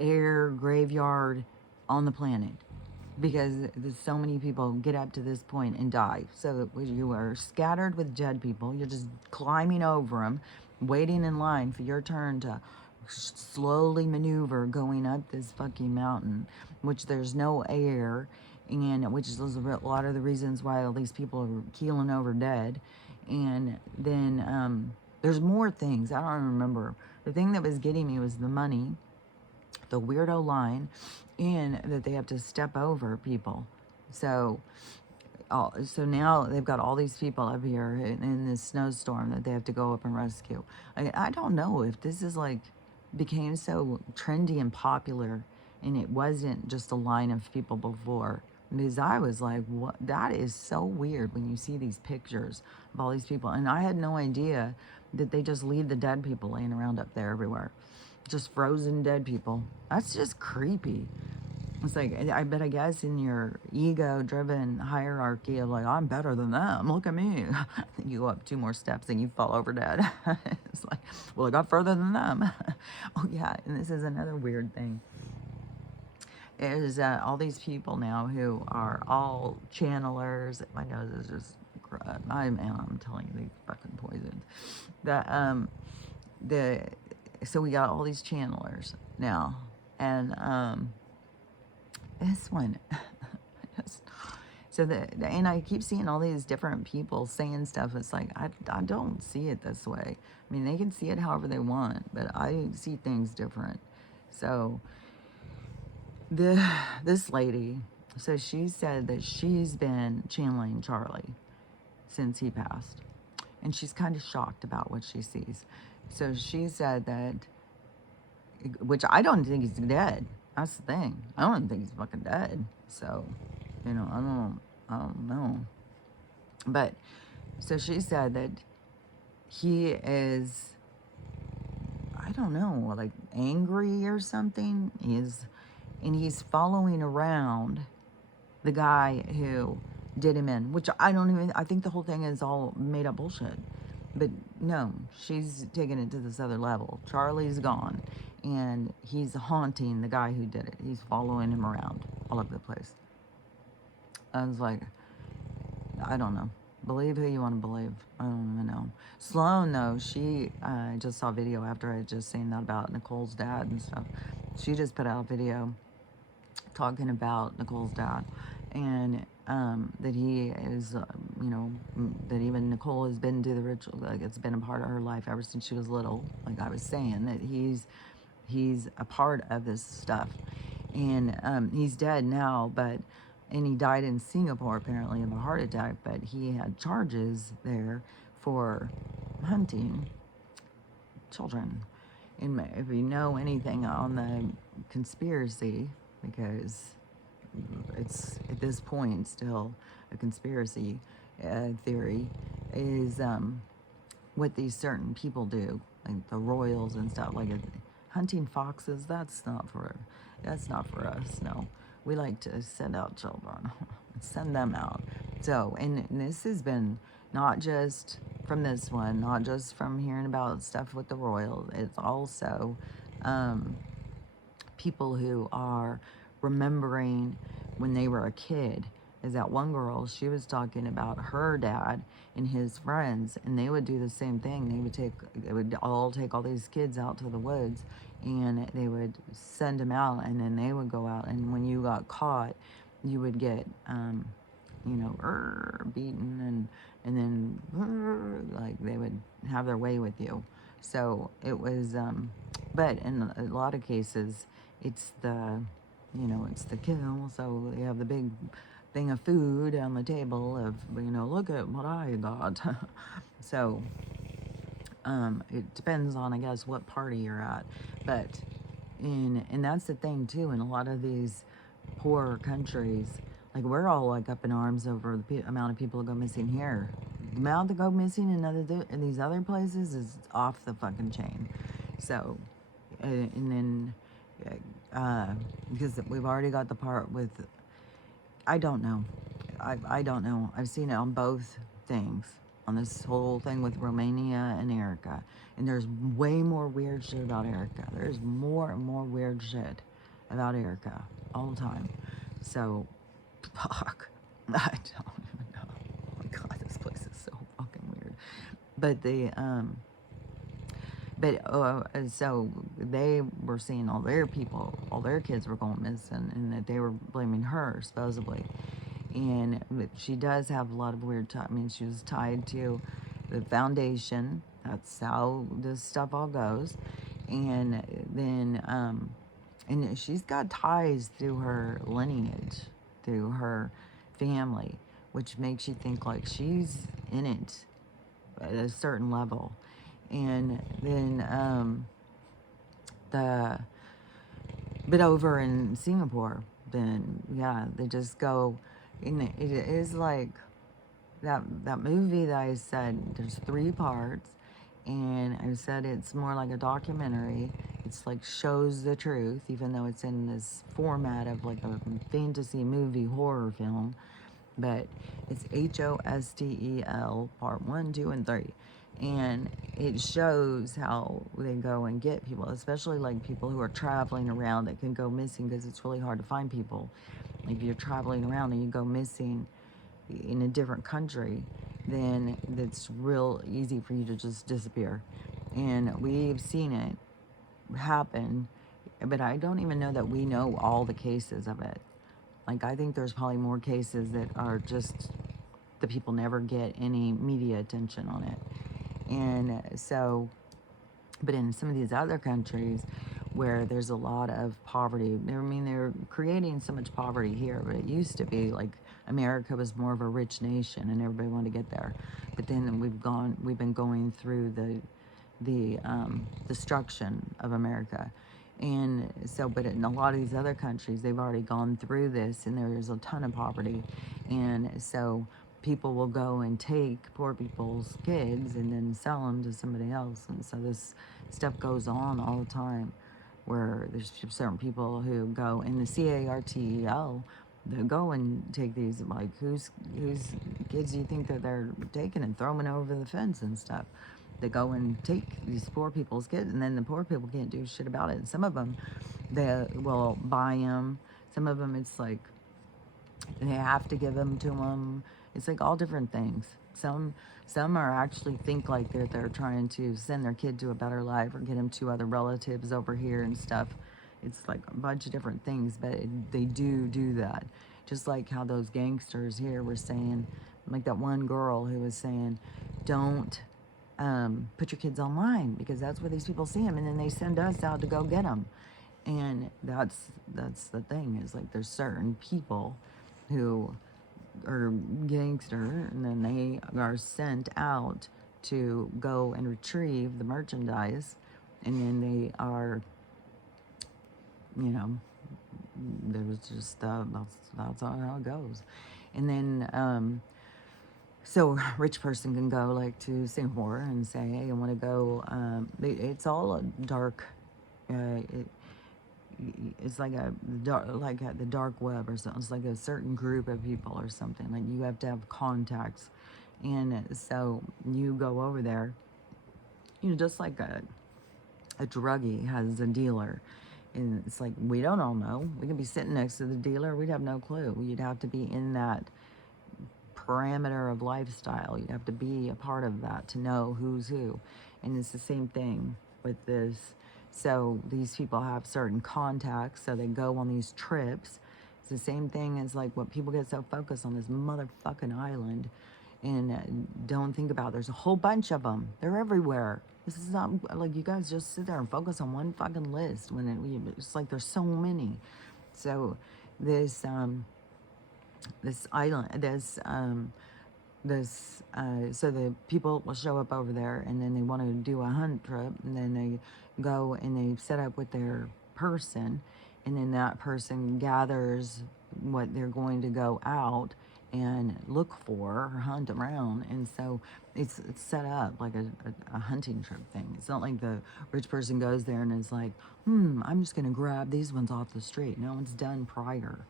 air graveyard on the planet, because there's so many people get up to this point and die. So you are scattered with dead people. You're just climbing over them, waiting in line for your turn to slowly maneuver going up this fucking mountain, which there's no air, and which is a lot of the reasons why all these people are keeling over dead. And then there's more things. I don't remember. The thing that was getting me was the money, the weirdo line, and that they have to step over people. So so now they've got all these people up here in this snowstorm that they have to go up and rescue. I don't know if this is like became so trendy and popular, and it wasn't just a line of people before. Because I was like, what? That is so weird when you see these pictures of all these people. And I had no idea that they just leave the dead people laying around up there everywhere. Just frozen dead people. That's just creepy. It's like, I guess in your ego-driven hierarchy of like, I'm better than them, look at me. You go up 2 more steps and you fall over dead. It's like, well, I got further than them. Oh yeah, and this is another weird thing. Is all these people now who are all channelers. My nose is just, I'm telling you, they fucking poisoned. So we got all these channelers now, and this one, and I keep seeing all these different people saying stuff. It's like, I don't see it this way. I mean, they can see it however they want, but I see things different. So this lady, so she said that she's been channeling Charlie since he passed, and she's kind of shocked about what she sees. So she said that, which I don't think he's dead. That's the thing. I don't think he's fucking dead. So, I don't know. But, so she said that he is, I don't know, like angry or something. And he's following around the guy who did him in, which I think the whole thing is all made up bullshit. But no, she's taking it to this other level. Charlie's gone, and he's haunting the guy who did it. He's following him around all over the place. I was like, I don't know. Believe who you want to believe. I don't even know. Sloan, though, she just saw a video after I had just seen that about Nicole's dad and stuff. She just put out a video talking about Nicole's dad, and that he is, that even Nicole has been to the ritual. Like, it's been a part of her life ever since she was little. Like I was saying, that he's a part of this stuff, and he's dead now, and he died in Singapore apparently of a heart attack. But he had charges there for hunting children. And if you know anything on the conspiracy, because it's at this point still a conspiracy theory, is what these certain people do, like the royals and stuff, like hunting foxes. That's not for us. No, we like to send out children, send them out. So, and this has been not just from this one, not just from hearing about stuff with the royals. It's also people who are remembering when they were a kid. Is that one girl, she was talking about her dad and his friends, and they would do the same thing. They would all take all these kids out to the woods, and they would send them out, and then they would go out, and when you got caught, you would get you know, beaten, and then like they would have their way with you. So it was, but in a lot of cases, it's the, you know, it's the kill. So they have the big thing of food on the table of, you know, look at what I got. So it depends on, I guess, what party you're at, but and that's the thing too. In a lot of these poorer countries, like we're all like up in arms over the amount of people that go missing here. The amount that go missing in these other places is off the fucking chain. So, and then because we've already got the part with, I don't know. I don't know. I've seen it on both things. On this whole thing with Romania and Erica. And there's way more weird shit about Erica. There's more and more weird shit about Erica all the time. So, fuck. I don't even know. Oh my god, this place is so fucking weird. But so they were seeing all their people, all their kids were going missing, and that they were blaming her, supposedly. And she does have a lot of weird I mean, she was tied to the foundation. That's how this stuff all goes. And then, and she's got ties through her lineage, through her family, which makes you think like she's in it at a certain level. And then, but over in Singapore, then yeah, they just go, and it is like that movie that I said. There's 3 parts, and I said it's more like a documentary. It's like shows the truth, even though it's in this format of like a fantasy movie horror film. But it's HOSTEL part 1, 2, and 3. And it shows how they go and get people, especially like people who are traveling around that can go missing, because it's really hard to find people. Like if you're traveling around and you go missing in a different country, then it's real easy for you to just disappear. And we've seen it happen, but I don't even know that we know all the cases of it. Like, I think there's probably more cases that are just the people never get any media attention on it. And so, but in some of these other countries where there's a lot of poverty, I mean, they're creating so much poverty here, but it used to be like America was more of a rich nation and everybody wanted to get there. But then we've been going through the destruction of America. And so, but in a lot of these other countries, they've already gone through this, and there is a ton of poverty. And so people will go and take poor people's kids and then sell them to somebody else. And so this stuff goes on all the time, where there's certain people who go in the CARTEL, they go and take these, like, whose kids do you think that they're taking and throwing over the fence and stuff? They go and take these poor people's kids, and then the poor people can't do shit about it. And some of them, they will buy them. Some of them, it's like they have to give them to them. It's like all different things. Some are actually think like they're trying to send their kid to a better life or get him to other relatives over here and stuff. It's like a bunch of different things, but they do that. Just like how those gangsters here were saying, like that one girl who was saying, don't put your kids online, because that's where these people see them, and then they send us out to go get them. And that's the thing, is like there's certain people who are gangster, and then they are sent out to go and retrieve the merchandise, and then they are, you know, there was just that's how it goes. And then so a rich person can go like to Singapore and say, hey, I want to go. It's all a dark. It's like the dark web or something. It's like a certain group of people or something. Like you have to have contacts, and so you go over there. You know, just like a druggie has a dealer. And it's like, we don't all know. We could be sitting next to the dealer. We'd have no clue. You'd have to be in that parameter of lifestyle. You'd have to be a part of that to know who's who. And it's the same thing with this. So these people have certain contacts, so they go on these trips, It's the same thing as like what people get so focused on this motherfucking island and don't think about. There's a whole bunch of them. They're everywhere. This is not like you guys just sit there and focus on one fucking list when it's like there's so many. So this this island, so the people will show up over there and then they want to do a hunt trip, and then they go and they set up with their person, and then that person gathers what they're going to go out and look for or hunt around. And so it's set up like a hunting trip thing. It's not like the rich person goes there and is like, I'm just going to grab these ones off the street. No, it's done prior.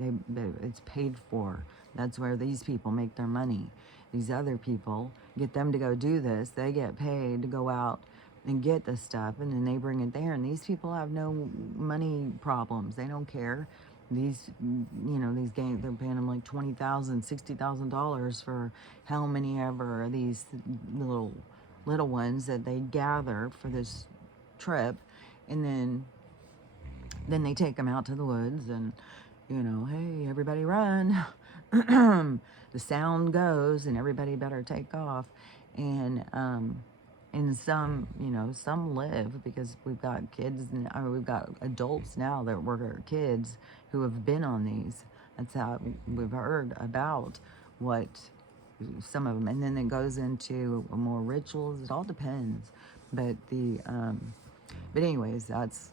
It's paid for. That's where these people make their money. These other people get them to go do this. They get paid to go out and get the stuff, and then they bring it there. And these people have no money problems. They don't care. These, these gangs, they're paying them like $20,000, $60,000 for how many ever of these little ones that they gather for this trip, and then they take them out to the woods and, hey, everybody run. The sound goes and everybody better take off. And some, some live because we've got kids and we've got adults now that were kids who have been on these. That's how we've heard about what some of them. And then it goes into more rituals. It all depends. But but anyways, that's,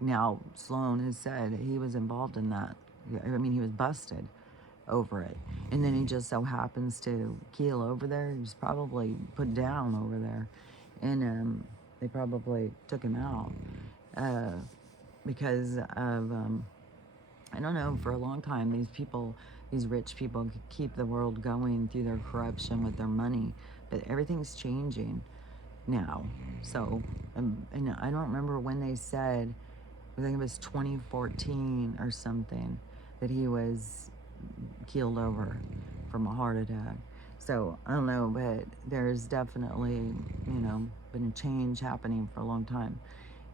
now Sloan has said he was involved in that. I mean, he was busted over it. And then he just so happens to keel over there. He was probably put down over there. And they probably took him out because of, I don't know, for a long time, these rich people keep the world going through their corruption with their money. But everything's changing now. So, and I don't remember when they said, I think it was 2014 or something, that he was keeled over from a heart attack. So I don't know, but there's definitely, been a change happening for a long time.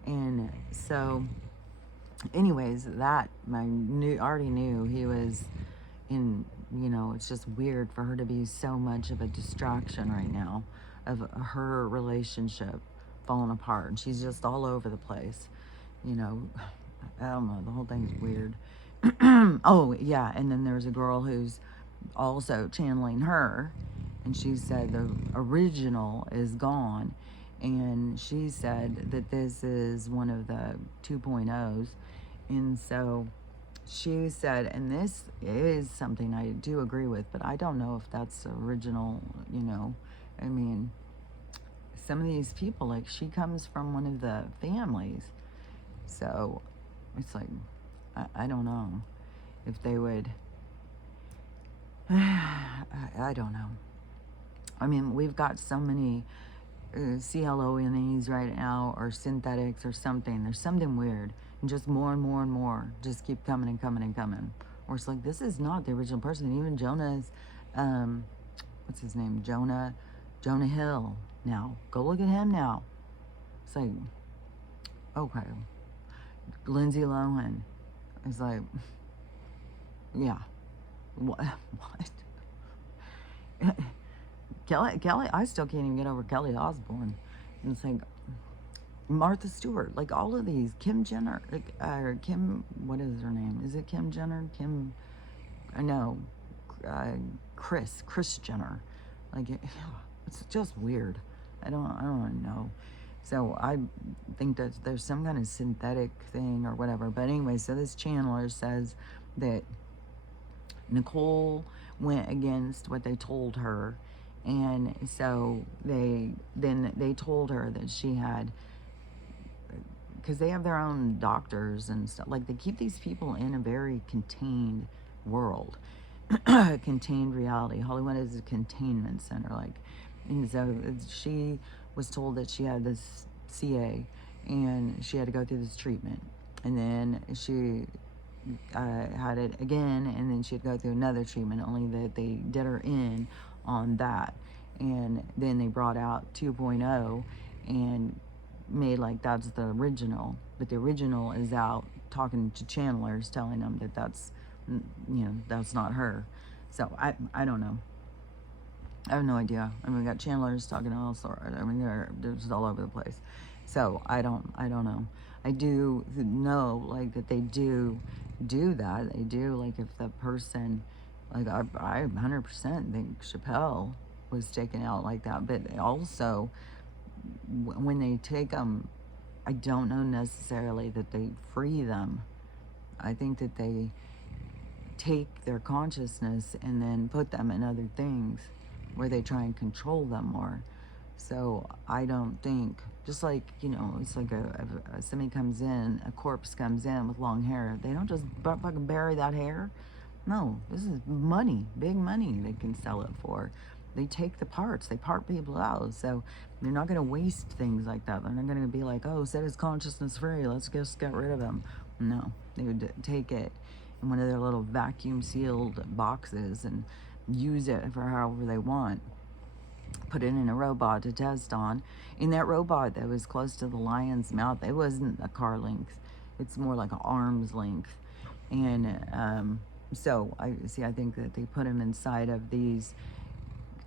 And so anyways, that already knew he was in, it's just weird for her to be so much of a distraction right now of her relationship falling apart, and she's just all over the place. I don't know, the whole thing's weird. Oh yeah, and then there's a girl who's also channeling her, and she said the original is gone, and she said that this is one of the 2.0s. And so she said, and this is something I do agree with, but I don't know if that's original. I mean, some of these people, like, she comes from one of the families, so it's like, I don't know if they would, I don't know. I mean, we've got so many CLONEs right now, or synthetics or something. There's something weird, and just more and more and more just keep coming and coming and coming. Or it's like, this is not the original person. Even Jonah's, what's his name? Jonah Hill. Now, go look at him now. It's like, okay. Lindsay Lohan. It's like, yeah. What? Kelly, I still can't even get over Kelly Osbourne. And it's like, Martha Stewart, like all of these, Kim Jenner, or Kim, what is her name? Is it Kim Jenner? Kris Jenner. Like, it's just weird. I don't know. So I think that there's some kind of synthetic thing or whatever. But anyway, so this channeler says that Nicole went against what they told her, and so they told her that she had, because they have their own doctors and stuff, like they keep these people in a very contained world, contained reality. Hollywood is a containment center, like, and so she was told that she had this CA and she had to go through this treatment, and then she had it again, and then she'd go through another treatment, only that they did her in on that, and then they brought out 2.0 and made like that's the original, but the original is out talking to channelers, telling them that that's, that's not her. So I don't know. I have no idea. I mean, we got channelers talking to all sorts. I mean, they're just all over the place. So I don't know. I do know, like, that they do that. They do, like, if the person, like, I 100% think Chappelle was taken out like that. But also, when they take them, I don't know necessarily that they free them. I think that they take their consciousness and then put them in other things where they try and control them more. So I don't think, just like, it's like somebody comes in, a corpse comes in with long hair, they don't just fucking bury that hair. No, this is money, big money they can sell it for. They take the parts, they part people out. So they're not going to waste things like that. They're not going to be like, oh, set his consciousness free, let's just get rid of him. No, they would take it in one of their little vacuum sealed boxes and use it for however they want. Put it in a robot to test on. In that robot that was close to the lion's mouth, it wasn't a car length. It's more like an arm's length. And so I think that they put him inside of these,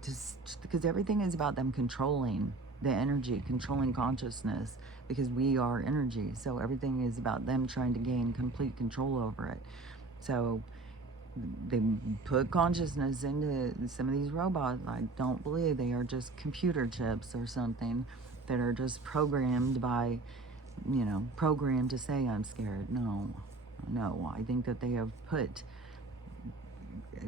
just because everything is about them controlling the energy, controlling consciousness, because we are energy. So everything is about them trying to gain complete control over it. So they put consciousness into some of these robots. I don't believe they are just computer chips or something that are just programmed by, programmed to say I'm scared. No. I think that they have put,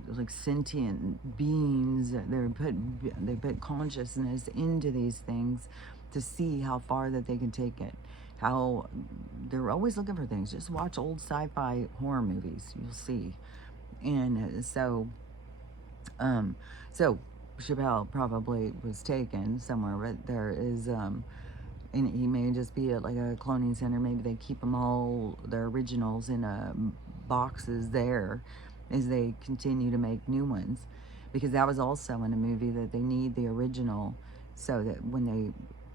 like, sentient beings. They put consciousness into these things to see how far that they can take it. How they're always looking for things. Just watch old sci-fi horror movies. You'll see. And so Chappelle probably was taken somewhere, but there is, and he may just be at like a cloning center. Maybe they keep them all, their originals, in boxes there as they continue to make new ones. Because that was also in a movie that they need the original, so that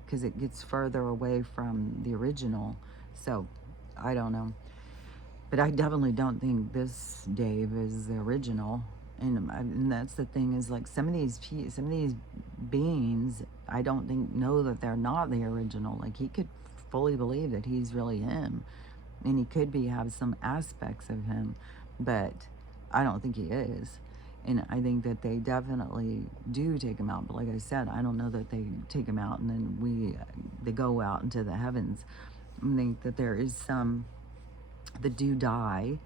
because it gets further away from the original. So I don't know. But I definitely don't think this Dave is the original. And that's the thing, is like some of these beings, I don't know that they're not the original. Like, he could fully believe that he's really him, and he could have some aspects of him, but I don't think he is. And I think that they definitely do take him out. But like I said, I don't know that they take him out and then they go out into the heavens. I think that there is some that do die,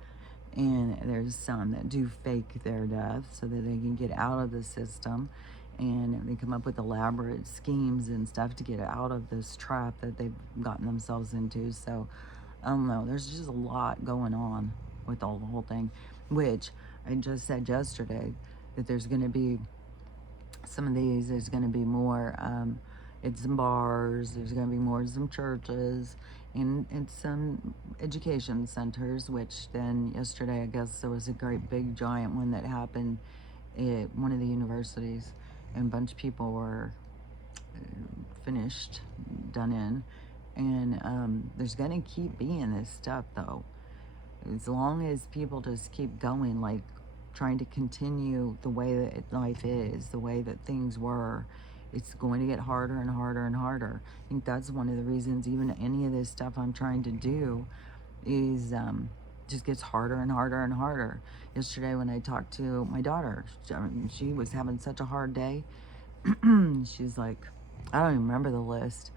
and there's some that do fake their death so that they can get out of the system, and they come up with elaborate schemes and stuff to get out of this trap that they've gotten themselves into. So I don't know, there's just a lot going on with the whole thing, which I just said yesterday, that there's going to be some of these, there's going to be more at some bars, there's going to be more at some churches, and some education centers, which then yesterday, I guess there was a great big giant one that happened at one of the universities, and a bunch of people were done in, and there's going to keep being this stuff, though, as long as people just keep going, like, trying to continue the way that life is, the way that things were. It's going to get harder and harder and harder. I think that's one of the reasons even any of this stuff I'm trying to do is just gets harder and harder and harder. Yesterday when I talked to my daughter, she was having such a hard day. She's like, I don't even remember the list,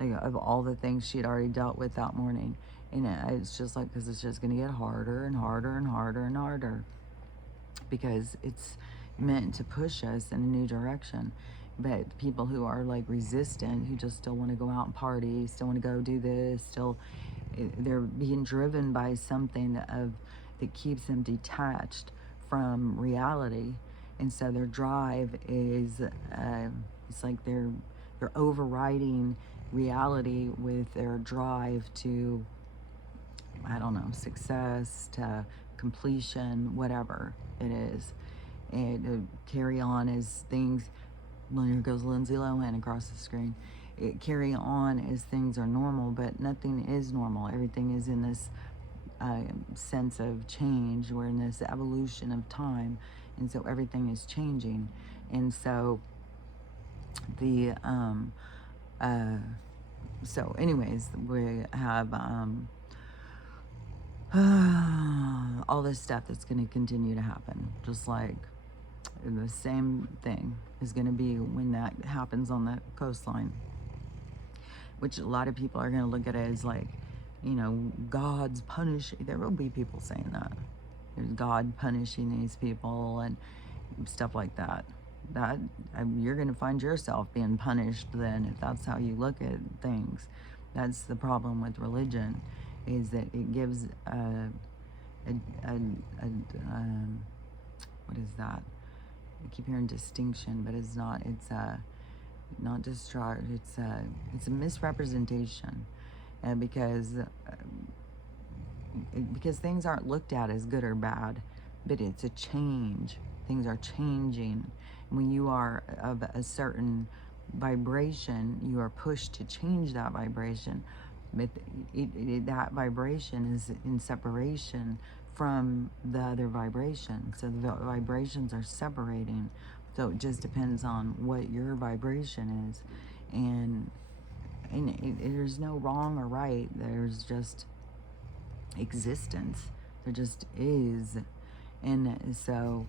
like, of all the things she had already dealt with that morning. And it's just like, because it's just going to get harder and harder and harder and harder, because it's meant to push us in a new direction. But people who are like resistant, who just still want to go out and party, still want to go do this, they're being driven by something that keeps them detached from reality. And so their drive is, it's like they're overriding reality with their drive to, I don't know, success, to completion, whatever it is. And carry on as things, well, here goes Lindsay Lohan across the screen. Carry on as things are normal, but nothing is normal. Everything is in this sense of change. We're in this evolution of time, and so everything is changing. And so the so anyways, we have all this stuff that's going to continue to happen, just like the same thing is going to be when that happens on the coastline, which a lot of people are going to look at it as like, God's punishing. There will be people saying that there's God punishing these people and stuff like that. You're going to find yourself being punished then if that's how you look at things. That's the problem with religion, is that it gives what is that? I keep hearing distinction, but it's not. It's not discharge. It's a misrepresentation, because things aren't looked at as good or bad, but it's a change. Things are changing. When you are of a certain vibration, you are pushed to change that vibration. But that vibration is in separation from the other vibration. So the vibrations are separating. So it just depends on what your vibration is. And there's no wrong or right. There's just existence. There just is. And so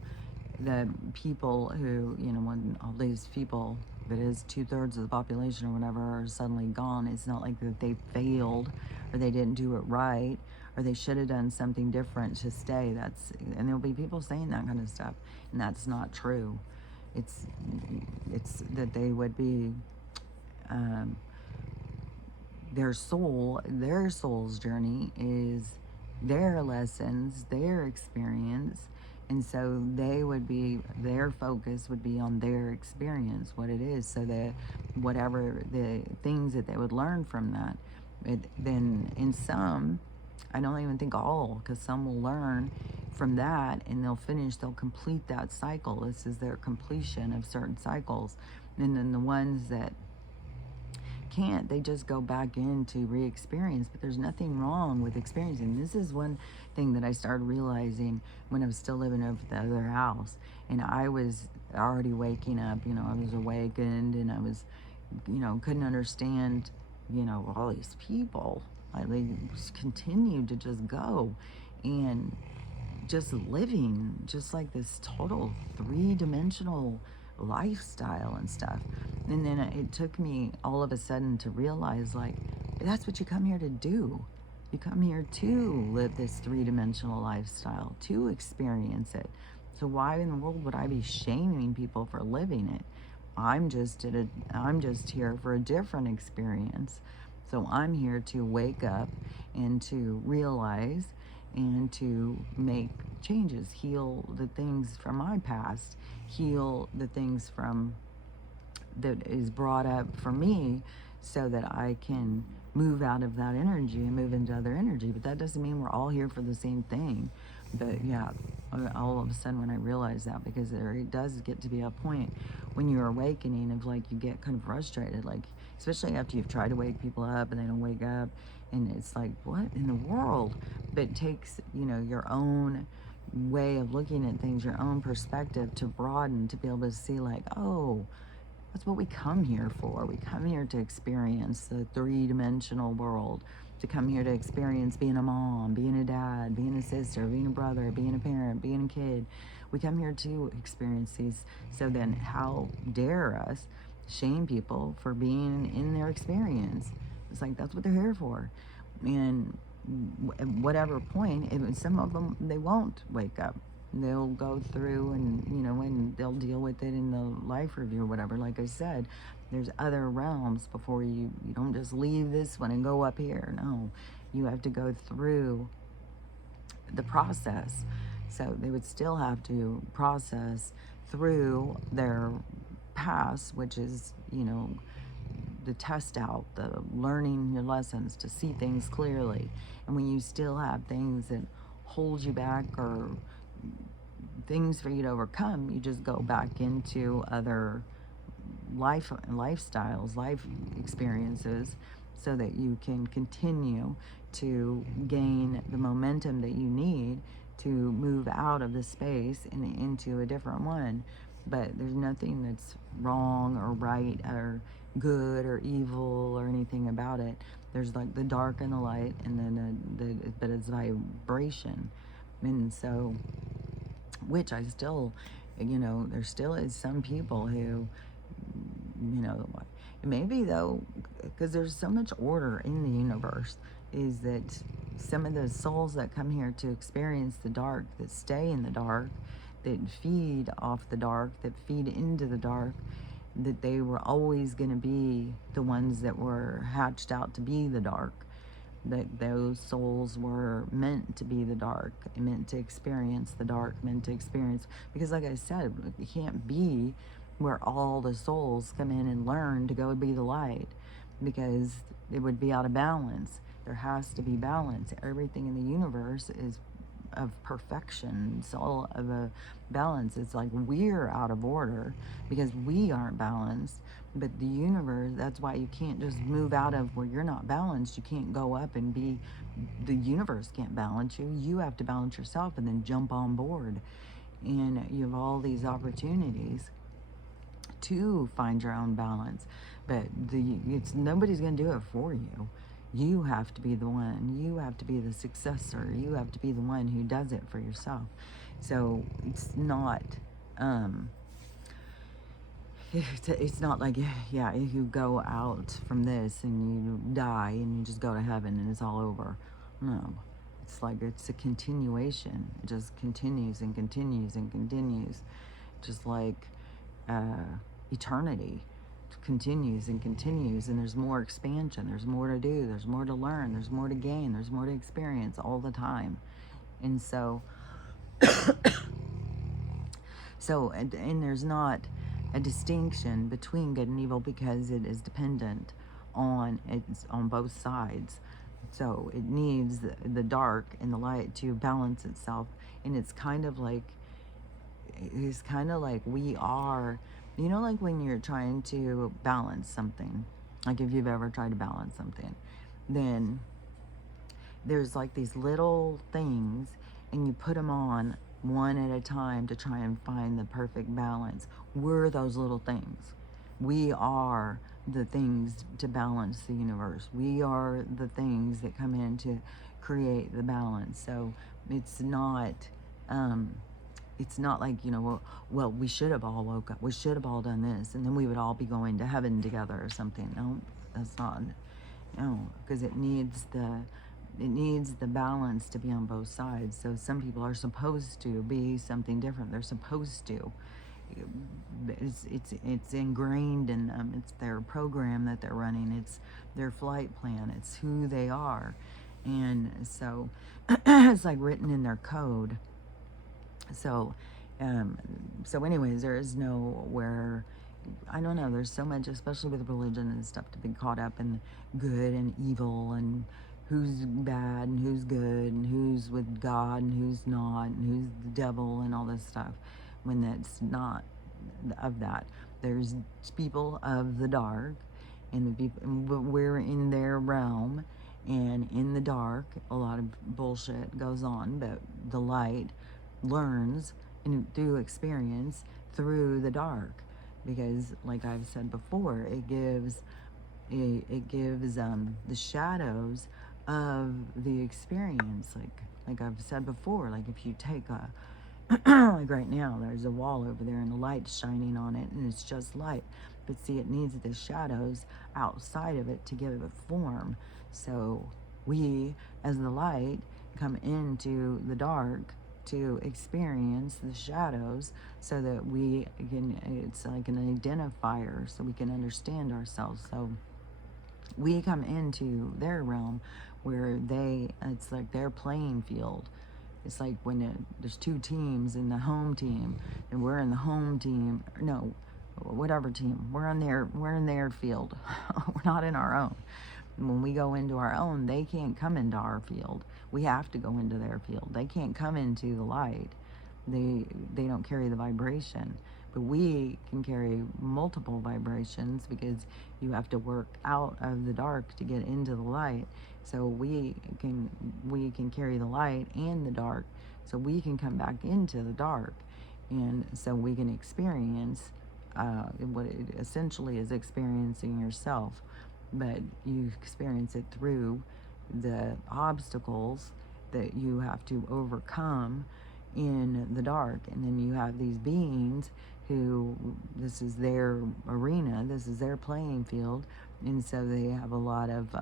the people who, when all these people, if it is 2/3 of the population or whatever, are suddenly gone, it's not like that they failed or they didn't do it right or they should have done something different to stay. And there'll be people saying that kind of stuff, and that's not true. It's that they would be, their soul's journey is their lessons, their experience. And so their focus would be on their experience, what it is, so that whatever the things that they would learn from that, then in some, I don't even think all, because some will learn from that and they'll complete that cycle. This is their completion of certain cycles. And then the ones that can't, they just go back into re-experience. But there's nothing wrong with experiencing. This is one thing that I started realizing when I was still living over the other house, and I was already waking up. I was awakened, and I was, couldn't understand, all these people. They just continued to just go, and just living just like this total three-dimensional lifestyle and stuff. And then it took me all of a sudden to realize, like, that's what you come here to do. You come here to live this three-dimensional lifestyle, to experience it. So why in the world would I be shaming people for living it? I'm just here for a different experience. So I'm here to wake up and to realize and to make changes, heal the things from my past, heal the things from that is brought up for me, so that I can move out of that energy and move into other energy. But that doesn't mean we're all here for the same thing. But yeah, all of a sudden when I realized that, because it does get to be a point when you're awakening of, like, you get kind of frustrated, like, especially after you've tried to wake people up and they don't wake up, and it's like, what in the world? But it takes, your own way of looking at things, your own perspective, to broaden, to be able to see, like, oh, that's what we come here for. We come here to experience the three-dimensional world, to come here to experience being a mom, being a dad, being a sister, being a brother, being a parent, being a kid. We come here to experience these. So then how dare us shame people for being in their experience? It's like, that's what they're here for. And at whatever point, some of them, they won't wake up. They'll go through and, and they'll deal with it in the life review or whatever. Like I said, there's other realms before you don't just leave this one and go up here. No, you have to go through the process. So they would still have to process through their past, which is, the test out, the learning your lessons, to see things clearly. And when you still have things that hold you back or things for you to overcome, you just go back into other lifestyles, life experiences, so that you can continue to gain the momentum that you need to move out of the space and into a different one. But there's nothing that's wrong or right or good or evil or anything about it. There's like the dark and the light, and then but it's vibration. And so, which I still, there still is some people who, maybe though, because there's so much order in the universe, is that some of the souls that come here to experience the dark, that stay in the dark, that feed off the dark, that feed into the dark, that they were always going to be the ones that were hatched out to be the dark, that those souls were meant to be the dark, meant to experience the dark, meant to experience, because like I said, it can't be where all the souls come in and learn to go be the light, because it would be out of balance. There has to be balance. Everything in the universe is of perfection. It's all of a balance. It's like we're out of order because we aren't balanced. But the universe, that's why you can't just move out of where you're not balanced. You can't go up and be, the universe can't balance you. You have to balance yourself and then jump on board. And you have all these opportunities to find your own balance. But it's nobody's going to do it for you. You have to be the one. You have to be the successor. You have to be the one who does it for yourself. So it's not, it's not like, yeah, you go out from this and you die and you just go to heaven and it's all over. No, it's like it's a continuation. It just continues and continues and continues, just like eternity continues and continues, and there's more expansion, there's more to do, there's more to learn, there's more to gain, there's more to experience all the time. And so and there's not a distinction between good and evil, because it is dependent on, it's on both sides. So it needs the dark and the light to balance itself. And it's kind of like we are, like when you're trying to balance something, like if you've ever tried to balance something, then there's like these little things and you put them on one at a time to try and find the perfect balance. We're those little things. We are the things to balance the universe. We are the things that come in to create the balance. So it's not like, well, we should have all woke up. We should have all done this, and then we would all be going to heaven together or something. No, that's not. No, because it needs the balance to be on both sides. So some people are supposed to be something different. They're supposed to. It's ingrained in them. It's their program that they're running. It's their flight plan. It's who they are, and so it's like written in their code. So, anyways, there is nowhere, I don't know, there's so much, especially with religion and stuff, to be caught up in good and evil and who's bad and who's good and who's with God and who's not and who's the devil and all this stuff, when that's not of that. There's people of the dark, and the people, we're in their realm, and in the dark, a lot of bullshit goes on, but the light learns and through experience through the dark, because like I've said before, it gives the shadows of the experience, like I've said before, like if you take a like right now there's a wall over there and the light's shining on it and it's just light, but see, it needs the shadows outside of it to give it form. So we as the light come into the dark to experience the shadows, so that we can, it's like an identifier, so we can understand ourselves. So we come into their realm where it's like their playing field. It's like when there's two teams in the home team, and we're in the home team, no, whatever team, we're in their field. We're not in our own. When we go into our own, they can't come into our field. We have to go into their field. They can't come into the light. they don't carry the vibration, but we can carry multiple vibrations because you have to work out of the dark to get into the light. So we can carry the light and the dark, so we can come back into the dark, and so we can experience what it essentially is experiencing yourself, but you experience it through the obstacles that you have to overcome in the dark. And then you have these beings who, this is their arena, this is their playing field, and so they have a lot of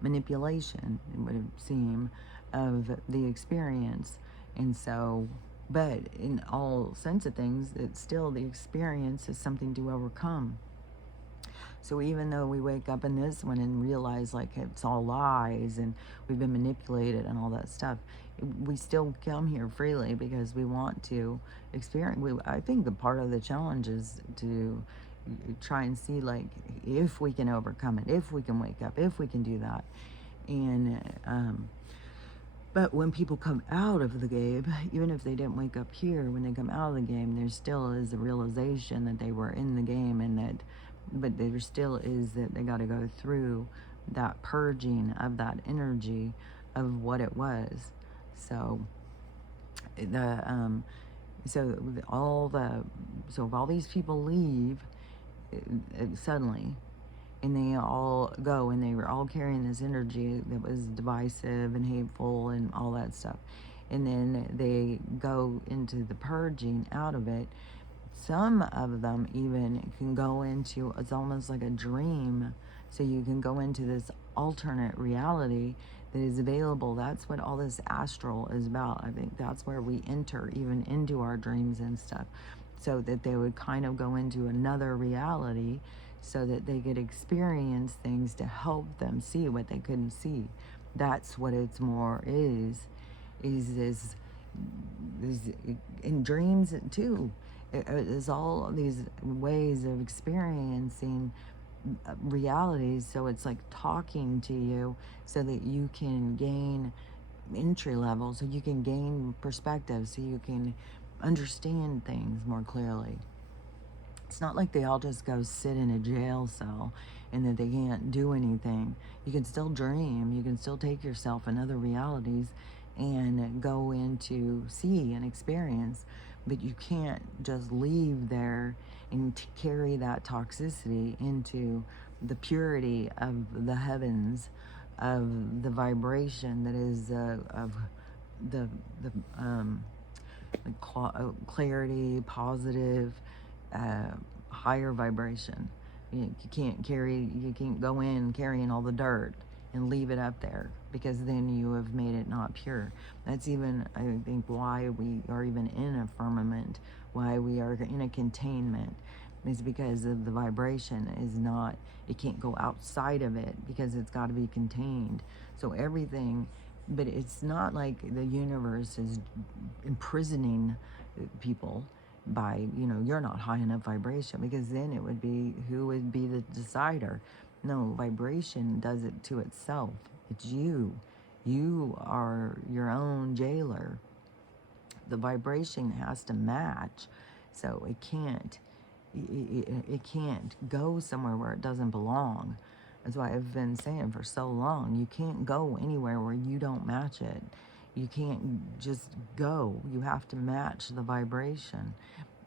manipulation, it would seem, of the experience. And so, but in all sense of things, it's still the experience is something to overcome. So even though we wake up in this one and realize like it's all lies and we've been manipulated and all that stuff, we still come here freely because we want to experience. I think the part of the challenge is to try and see like if we can overcome it, if we can wake up, if we can do that. And but when people come out of the game, even if they didn't wake up here, when they come out of the game, there still is a realization that they were in the game, and that, but there still is that they got to go through that purging of that energy of what it was. So the so if all these people leave suddenly, and they all go and they were all carrying this energy that was divisive and hateful and all that stuff, and then they go into the purging out of it. Some of them even can go into, it's almost like a dream, so you can go into this alternate reality that is available. That's what all this astral is about. I think that's where we enter even into our dreams and stuff, so that they would kind of go into another reality so that they could experience things to help them see what they couldn't see. That's what it's more is this in dreams too. Is all these ways of experiencing realities. So it's like talking to you so that you can gain entry level, so you can gain perspective, so you can understand things more clearly. It's not like they all just go sit in a jail cell and that they can't do anything. You can still dream, you can still take yourself in other realities and go into see and experience, but you can't just leave there and carry that toxicity into the purity of the heavens, of the vibration that is of the clarity, positive, higher vibration. You can't go in carrying all the dirt and leave it up there, because then you have made it not pure. That's even, I think, why we are even in a firmament, why we are in a containment, is because of the vibration is not, it can't go outside of it because it's got to be contained. So everything, but it's not like the universe is imprisoning people by, you're not high enough vibration, because then it would be, who would be the decider? No, vibration does it to itself. It's you. You are your own jailer. The vibration has to match, so it can't go somewhere where it doesn't belong. That's why I've been saying for so long, you can't go anywhere where you don't match it. You can't just go. You have to match the vibration.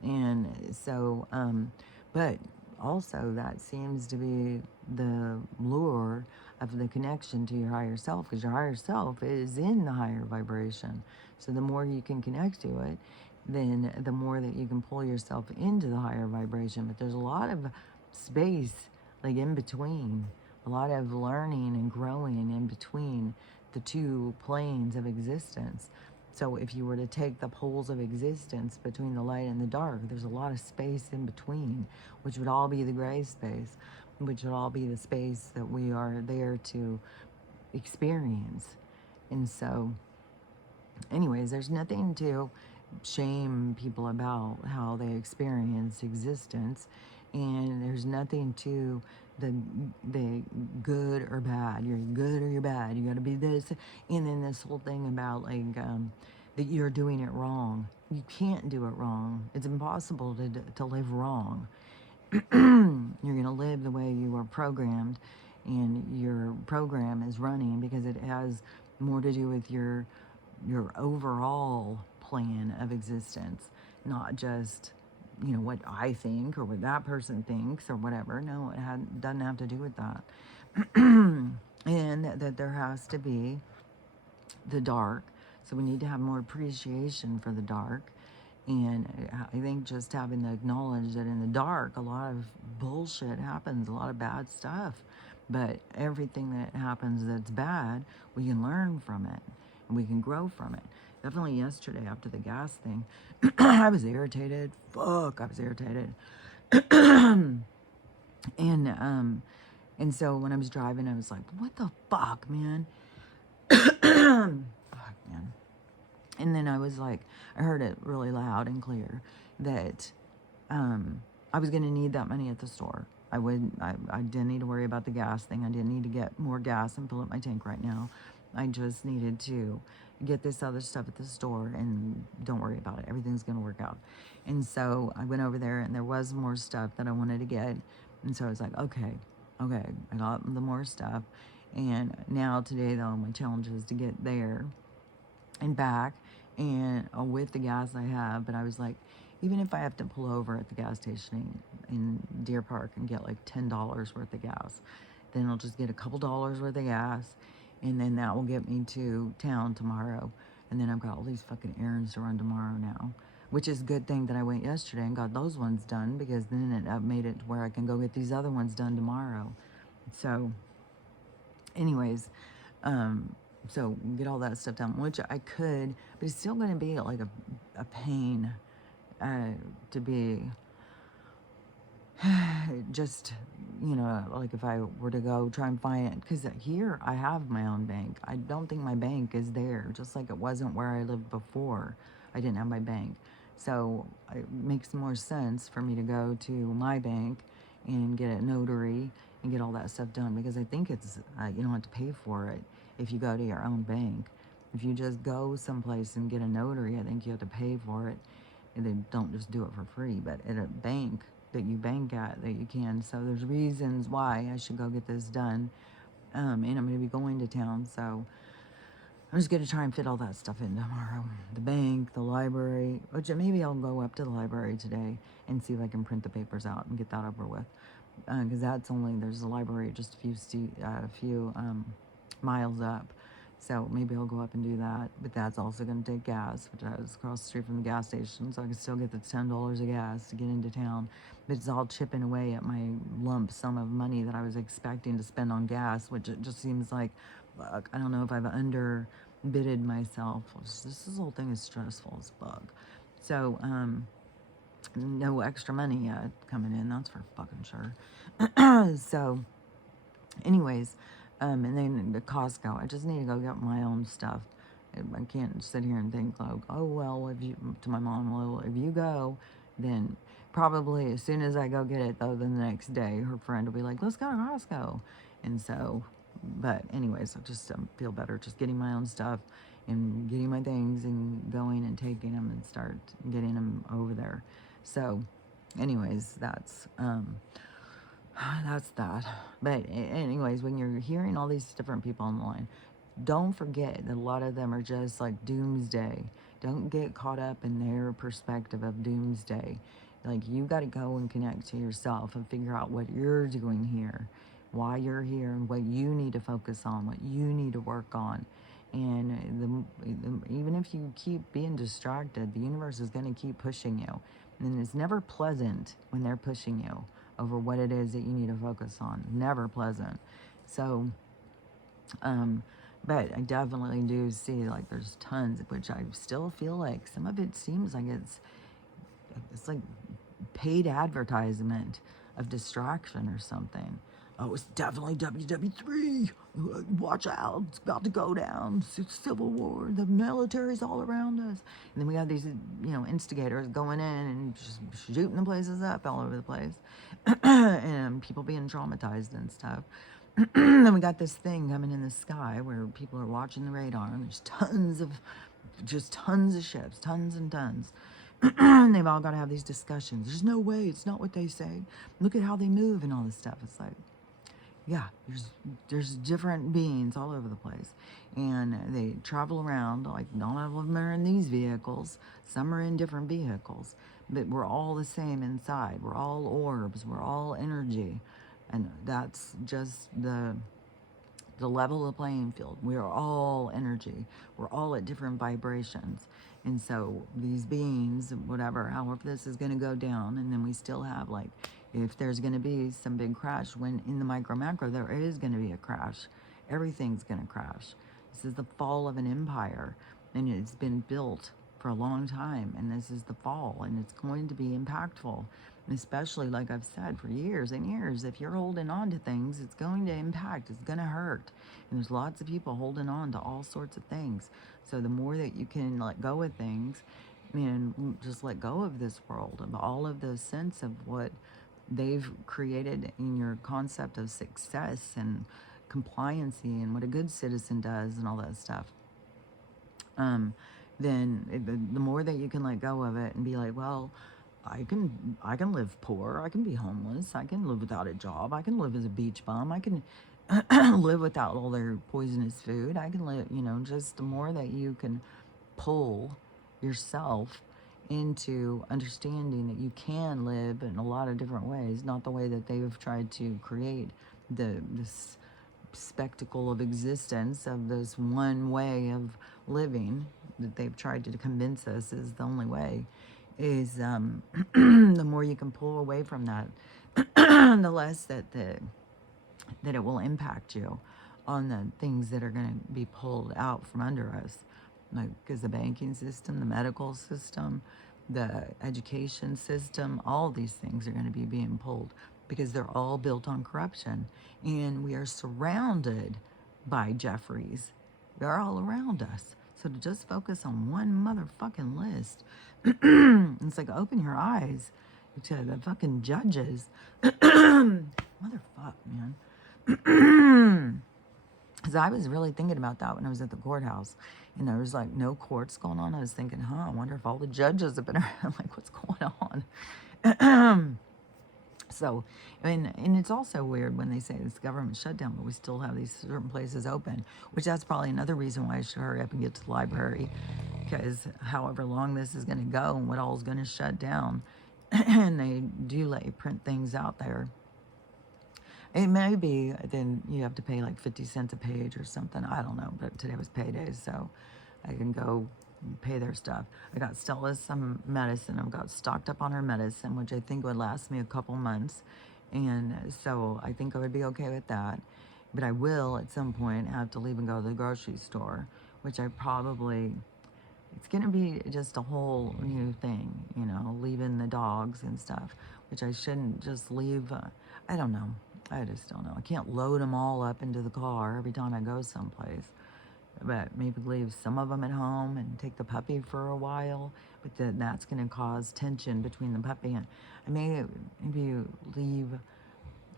And so, but also that seems to be the lure of the connection to your higher self, because your higher self is in the higher vibration. So the more you can connect to it, then the more that you can pull yourself into the higher vibration. But there's a lot of space, like in between, a lot of learning and growing in between the two planes of existence. So if you were to take the poles of existence between the light and the dark, there's a lot of space in between, which would all be the gray space, which would all be the space that we are there to experience. And so, anyways, there's nothing to shame people about how they experience existence, and there's nothing to the good or bad. You're good or you're bad. You got to be this, and then this whole thing about like that you're doing it wrong. You can't do it wrong. It's impossible to live wrong. You're going to live the way you were programmed, and your program is running because it has more to do with your overall plan of existence, not just what I think or what that person thinks or whatever. No, doesn't have to do with that. And that there has to be the dark, so we need to have more appreciation for the dark. And I think just having to acknowledge that in the dark, a lot of bullshit happens, a lot of bad stuff. But everything that happens that's bad, we can learn from it and we can grow from it. Definitely yesterday after the gas thing, I was irritated. Fuck, I was irritated. And so when I was driving, I was like, what the fuck, man? Fuck, man. And then I was like, I heard it really loud and clear that I was going to need that money at the store. I didn't need to worry about the gas thing. I didn't need to get more gas and fill up my tank right now. I just needed to get this other stuff at the store, and don't worry about it. Everything's going to work out. And so I went over there, and there was more stuff that I wanted to get. And so I was like, okay, I got the more stuff. And now today, though, my challenge is to get there and back and with the gas I have. But I was like, even if I have to pull over at the gas station in Deer Park and get like $10 worth of gas, then I'll just get a couple dollars worth of gas, and then that will get me to town tomorrow. And then I've got all these fucking errands to run tomorrow now, which is a good thing that I went yesterday and got those ones done, because then it made it to where I can go get these other ones done tomorrow. So anyways, so get all that stuff done, which I could, but it's still going to be like a pain to be just, like if I were to go try and find it, because here I have my own bank. I don't think my bank is there, just like it wasn't where I lived before. I didn't have my bank. So it makes more sense for me to go to my bank and get a notary and get all that stuff done, because I think it's, you don't have to pay for it if you go to your own bank. If you just go someplace and get a notary, I think you have to pay for it. And they don't just do it for free, but at a bank that you bank at, that you can. So there's reasons why I should go get this done. And I'm going to be going to town, so I'm just going to try and fit all that stuff in tomorrow. The bank, the library, which maybe I'll go up to the library today and see if I can print the papers out and get that over with. Because there's a library just a few miles up. So maybe I'll go up and do that. But that's also going to take gas, which I was across the street from the gas station, so I can still get the $10 of gas to get into town. But it's all chipping away at my lump sum of money that I was expecting to spend on gas, which it just seems like, I don't know if I've underbidded myself. This whole thing is stressful as fuck. So, no extra money yet coming in, that's for fucking sure. So, anyways, and then the Costco, I just need to go get my own stuff. I can't sit here and think like, oh, well, to my mom, well, if you go, then probably as soon as I go get it, though, then the next day, her friend will be like, let's go to Costco. And so, but anyways, I just feel better just getting my own stuff and getting my things and going and taking them and start getting them over there. So, anyways, that's that. But anyways, when you're hearing all these different people on the line, don't forget that a lot of them are just like doomsday. Don't get caught up in their perspective of doomsday. Like, you got to go and connect to yourself and figure out what you're doing here, why you're here, and what you need to focus on, what you need to work on. And even if you keep being distracted, the universe is going to keep pushing you. And it's never pleasant when they're pushing you over what it is that you need to focus on. Never pleasant. So, but I definitely do see, like, there's tons, which I still feel like some of it seems like it's like paid advertisement of distraction or something. Oh, it's definitely WW3. Watch out, it's about to go down. It's Civil War. The military's all around us. And then we got these, instigators going in and just shooting the places up all over the place. And people being traumatized and stuff. Then we got this thing coming in the sky where people are watching the radar, and there's tons of just tons of ships, tons and tons. And they've all got to have these discussions. There's no way, it's not what they say. Look at how they move and all this stuff. It's like, yeah, there's different beings all over the place, and they travel around. Like, not all of them are in these vehicles. Some are in different vehicles, but we're all the same inside. We're all orbs. We're all energy, and that's just the level of the playing field. We are all energy. We're all at different vibrations. And so these beings, whatever, however this is going to go down, and then we still have, like, if there's going to be some big crash, when in the micro macro, there is going to be a crash. Everything's going to crash. This is the fall of an empire, and it's been built for a long time, and this is the fall, and it's going to be impactful. And especially, like I've said for years and years, if you're holding on to things, it's going to impact, it's going to hurt. And there's lots of people holding on to all sorts of things. So the more that you can let go of things and just let go of this world, of all of the sense of what they've created in your concept of success and compliancy and what a good citizen does and all that stuff, then the more that you can let go of it and be like, well, I can live poor, I can be homeless, I can live without a job, I can live as a beach bum, I can live without all their poisonous food, I can live, just the more that you can pull yourself into understanding that you can live in a lot of different ways, not the way that they've tried to create this spectacle of existence of this one way of living that they've tried to convince us is the only way, is the more you can pull away from that, the less that it will impact you on the things that are going to be pulled out from under us, like, because the banking system, the medical system, the education system, all these things are going to be being pulled because they're all built on corruption. And we are surrounded by Jeffries. They're all around us. So to just focus on one motherfucking list, it's like, open your eyes to the fucking judges. Motherfuck, man. Because I was really thinking about that when I was at the courthouse. And there was like no courts going on. I was thinking, I wonder if all the judges have been around. Like, what's going on? So, and it's also weird when they say this government shutdown, but we still have these certain places open, which that's probably another reason why I should hurry up and get to the library, because however long this is going to go and what all is going to shut down, and they do let you print things out there. It may be, then you have to pay like 50 cents a page or something. I don't know, but today was payday, so I can go pay their stuff. I got Stella some medicine. I've got stocked up on her medicine, which I think would last me a couple months. And so I think I would be okay with that. But I will, at some point, have to leave and go to the grocery store, which I probably, it's going to be just a whole new thing, leaving the dogs and stuff, which I shouldn't just leave. I don't know. I just don't know. I can't load them all up into the car every time I go someplace. But maybe leave some of them at home and take the puppy for a while. But then that's going to cause tension between the puppy and maybe leave,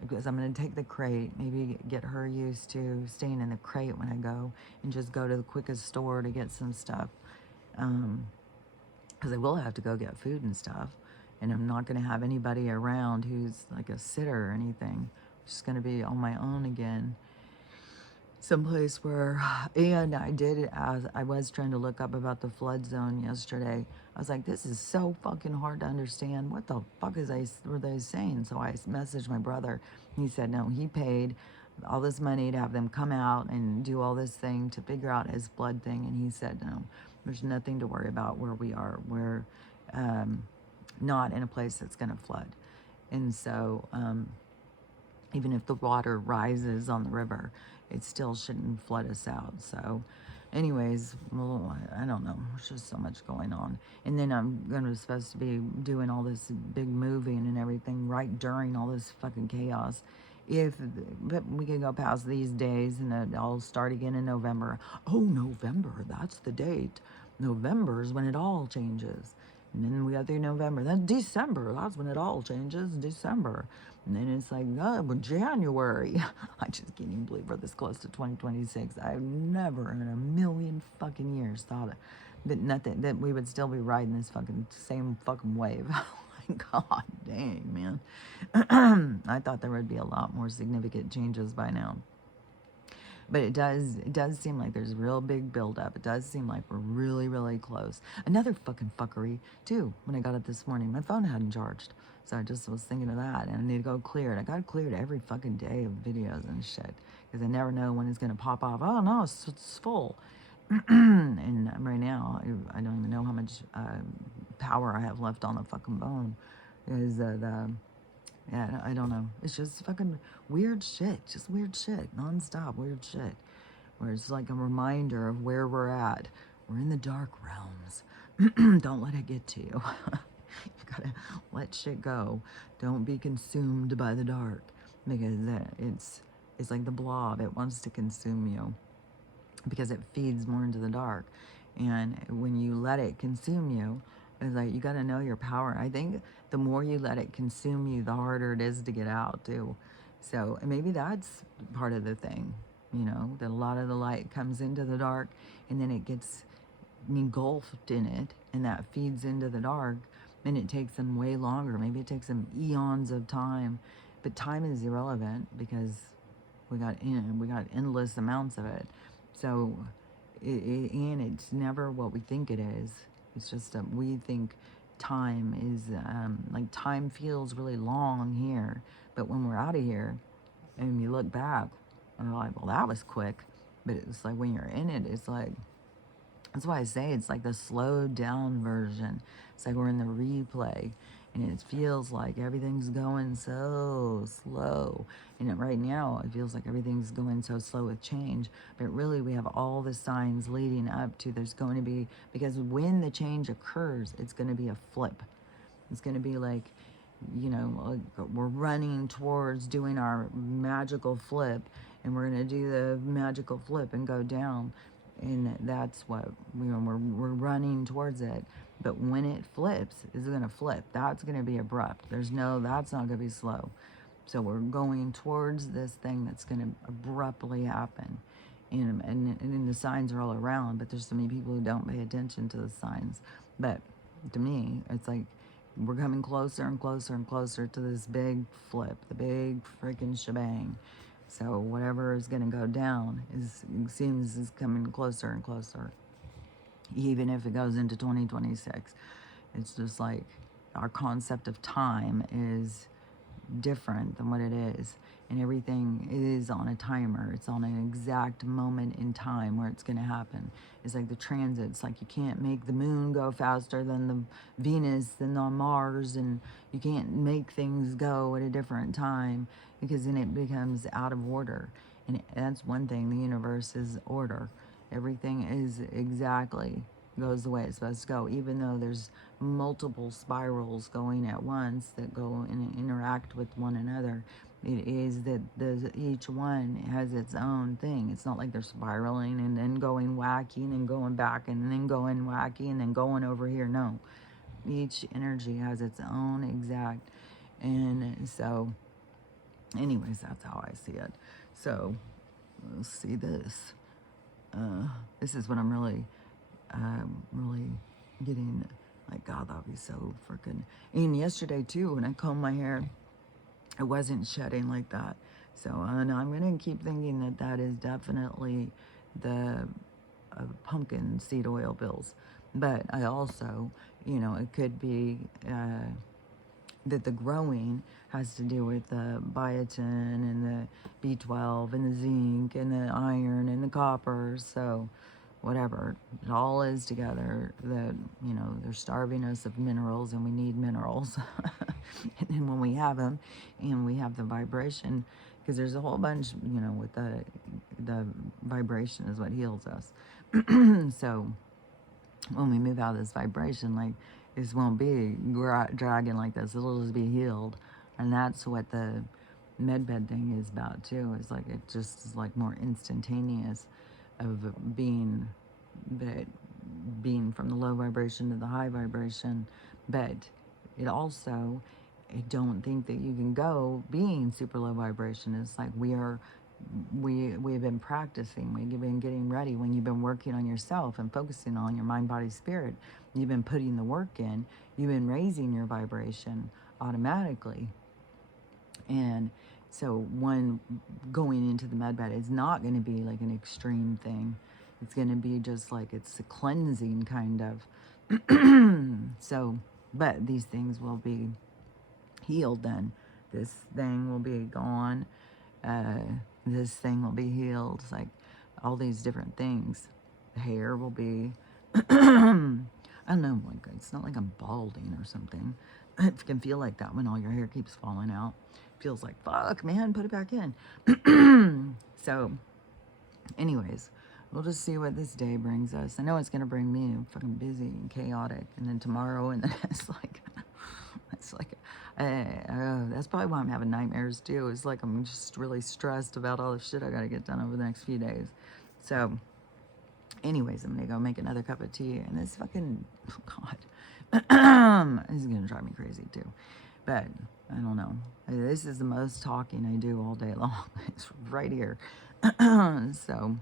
because I'm going to take the crate, maybe get her used to staying in the crate when I go, and just go to the quickest store to get some stuff. Because I will have to go get food and stuff. And I'm not going to have anybody around who's like a sitter or anything. I'm just going to be on my own again. Someplace where, and I did, as I was trying to look up about the flood zone yesterday. I was like, this is so fucking hard to understand. What the fuck were they saying? So I messaged my brother. He said, no, he paid all this money to have them come out and do all this thing to figure out his flood thing. And he said, no, there's nothing to worry about where we are. We're not in a place that's going to flood. And so even if the water rises on the river, it still shouldn't flood us out. So anyways, well, I don't know. There's just so much going on. And then I'm supposed to be doing all this big moving and everything right during all this fucking chaos. But we can go past these days and I'll start again in November. Oh, November, that's the date. November is when it all changes. And then we got through November. Then December, that's when it all changes, December. And then it's like, January. I just can't even believe we're this close to 2026. I've never in a million fucking years thought but nothing, that we would still be riding this fucking same fucking wave. Like, God dang, man. I thought there would be a lot more significant changes by now. But it does seem like there's a real big buildup. It does seem like we're really, really close. Another fucking fuckery, too, when I got up this morning, my phone hadn't charged. So I just was thinking of that, and I need to go clear it. I got to clear it every fucking day of videos and shit, because I never know when it's going to pop off. Oh, no, it's full. And right now, I don't even know how much power I have left on the fucking phone. Because yeah, I don't know. It's just fucking weird shit. Just weird shit. Nonstop weird shit. Where it's like a reminder of where we're at. We're in the dark realms. Don't let it get to you. You gotta let shit go. Don't be consumed by the dark. Because it's like the blob. It wants to consume you. Because it feeds more into the dark. And when you let it consume you, it's like you got to know your power. I think the more you let it consume you, the harder it is to get out too. So maybe that's part of the thing, that a lot of the light comes into the dark and then it gets engulfed in it, and that feeds into the dark, and it takes them way longer. Maybe it takes them eons of time, but time is irrelevant because we got endless amounts of it. So, and it's never what we think it is. It's just that we think time is, like, time feels really long here, but when we're out of here and you look back, and you're like, well, that was quick. But it's like when you're in it, it's like, that's why I say it's like the slowed down version. It's like we're in the replay, and it feels like everything's going so slow. And right now, it feels like everything's going so slow with change. But really, we have all the signs leading up to there's going to be, because when the change occurs, it's going to be a flip. It's going to be like, like we're running towards doing our magical flip, and we're going to do the magical flip and go down. And that's what, we're running towards it. But when it flips, it's going to flip. That's going to be abrupt. That's not going to be slow. So we're going towards this thing that's going to abruptly happen. And the signs are all around, but there's so many people who don't pay attention to the signs. But to me, it's like we're coming closer and closer and closer to this big flip, the big freaking shebang. So whatever is going to go down seems is coming closer and closer, even if it goes into 2026. It's just like our concept of time is different than what it is, and everything is on a timer. It's on an exact moment in time where it's going to happen. It's like the transits. Like, you can't make the moon go faster than the Venus and on Mars, and you can't make things go at a different time, because then it becomes out of order. And that's one thing. The universe is order. Everything is exactly goes the way it's supposed to go, even though there's multiple spirals going at once that go and interact with one another. It is that each one has its own thing. It's not like they're spiraling and then going wacky and then going back and then going wacky and then going over here. No, each energy has its own exact. And so, anyways, that's how I see it. So let's see this. This is what I'm really getting, like, God, that'd be so freaking. And yesterday too, when I combed my hair, it wasn't shedding like that. So, and I'm gonna keep thinking that is definitely the pumpkin seed oil pills. But I also, it could be that the growing has to do with the biotin and the B12 and the zinc and the iron and the copper. So whatever, it all is together, that, they're starving us of minerals, and we need minerals. And then when we have them, and we have the vibration, because there's a whole bunch, with the vibration is what heals us. So when we move out of this vibration, like, this won't be dragging like this, it'll just be healed. And that's what the medbed thing is about too. It's like, it just is like more instantaneous of being from the low vibration to the high vibration. But it also, I don't think that you can go being super low vibration. It's like we are we've been practicing, we've been getting ready. When you've been working on yourself and focusing on your mind, body, spirit, you've been putting the work in, you've been raising your vibration automatically. And so when going into the med bed, it's not going to be like an extreme thing. It's going to be just like it's a cleansing kind of. So, but these things will be healed then. This thing will be gone. Uh, this thing will be healed. It's like all these different things. The hair will be, I don't know, like it's not like I'm balding or something. It can feel like that when all your hair keeps falling out. Feels like, fuck, man, put it back in. So, anyways, we'll just see what this day brings us. I know it's going to bring me fucking busy and chaotic. And then tomorrow, and then it's like, that's probably why I'm having nightmares too. It's like I'm just really stressed about all the shit I got to get done over the next few days. So, anyways, I'm going to go make another cup of tea. And this fucking, oh God, this is going to drive me crazy too. But I don't know. This is the most talking I do all day long. It's right here. So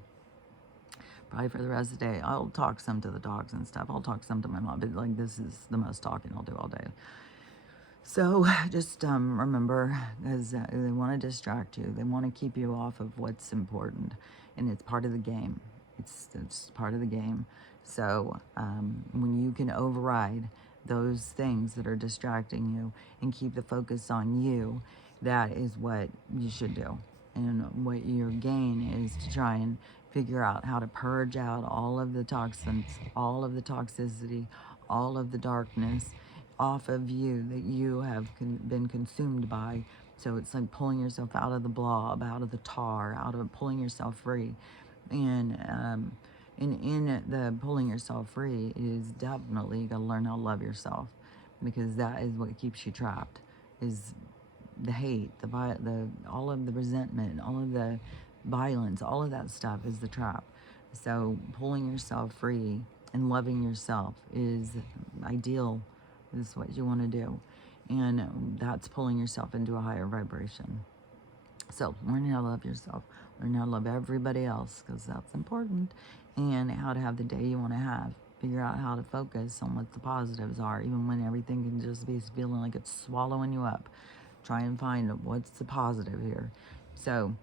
probably for the rest of the day, I'll talk some to the dogs and stuff. I'll talk some to my mom, but like this is the most talking I'll do all day. So just remember, because they want to distract you. They want to keep you off of what's important, and it's part of the game. It's part of the game. So when you can override those things that are distracting you and keep the focus on you, that is what you should do. And what your gain is to try and figure out how to purge out all of the toxins, all of the toxicity, all of the darkness off of you that you have been consumed by. So it's like pulling yourself out of the blob, out of the tar, out of pulling yourself free. And in the pulling yourself free is definitely you got to learn how to love yourself, because that is what keeps you trapped, is the hate, the all of the resentment, all of the violence, all of that stuff is the trap. So pulling yourself free and loving yourself is ideal. This is what you want to do, and that's pulling yourself into a higher vibration. So learn how to love yourself, learn how to love everybody else, because that's important, and how to have the day you want to have. Figure out how to focus on what the positives are, even when everything can just be feeling like it's swallowing you up. Try and find what's the positive here. So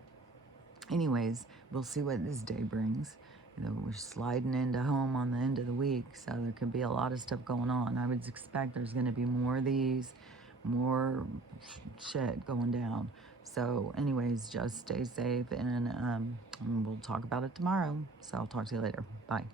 anyways, we'll see what this day brings. You know, we're sliding into home on the end of the week, so there could be a lot of stuff going on. I would expect there's going to be more of these, more shit going down. So anyways, just stay safe, and we'll talk about it tomorrow. So I'll talk to you later. Bye.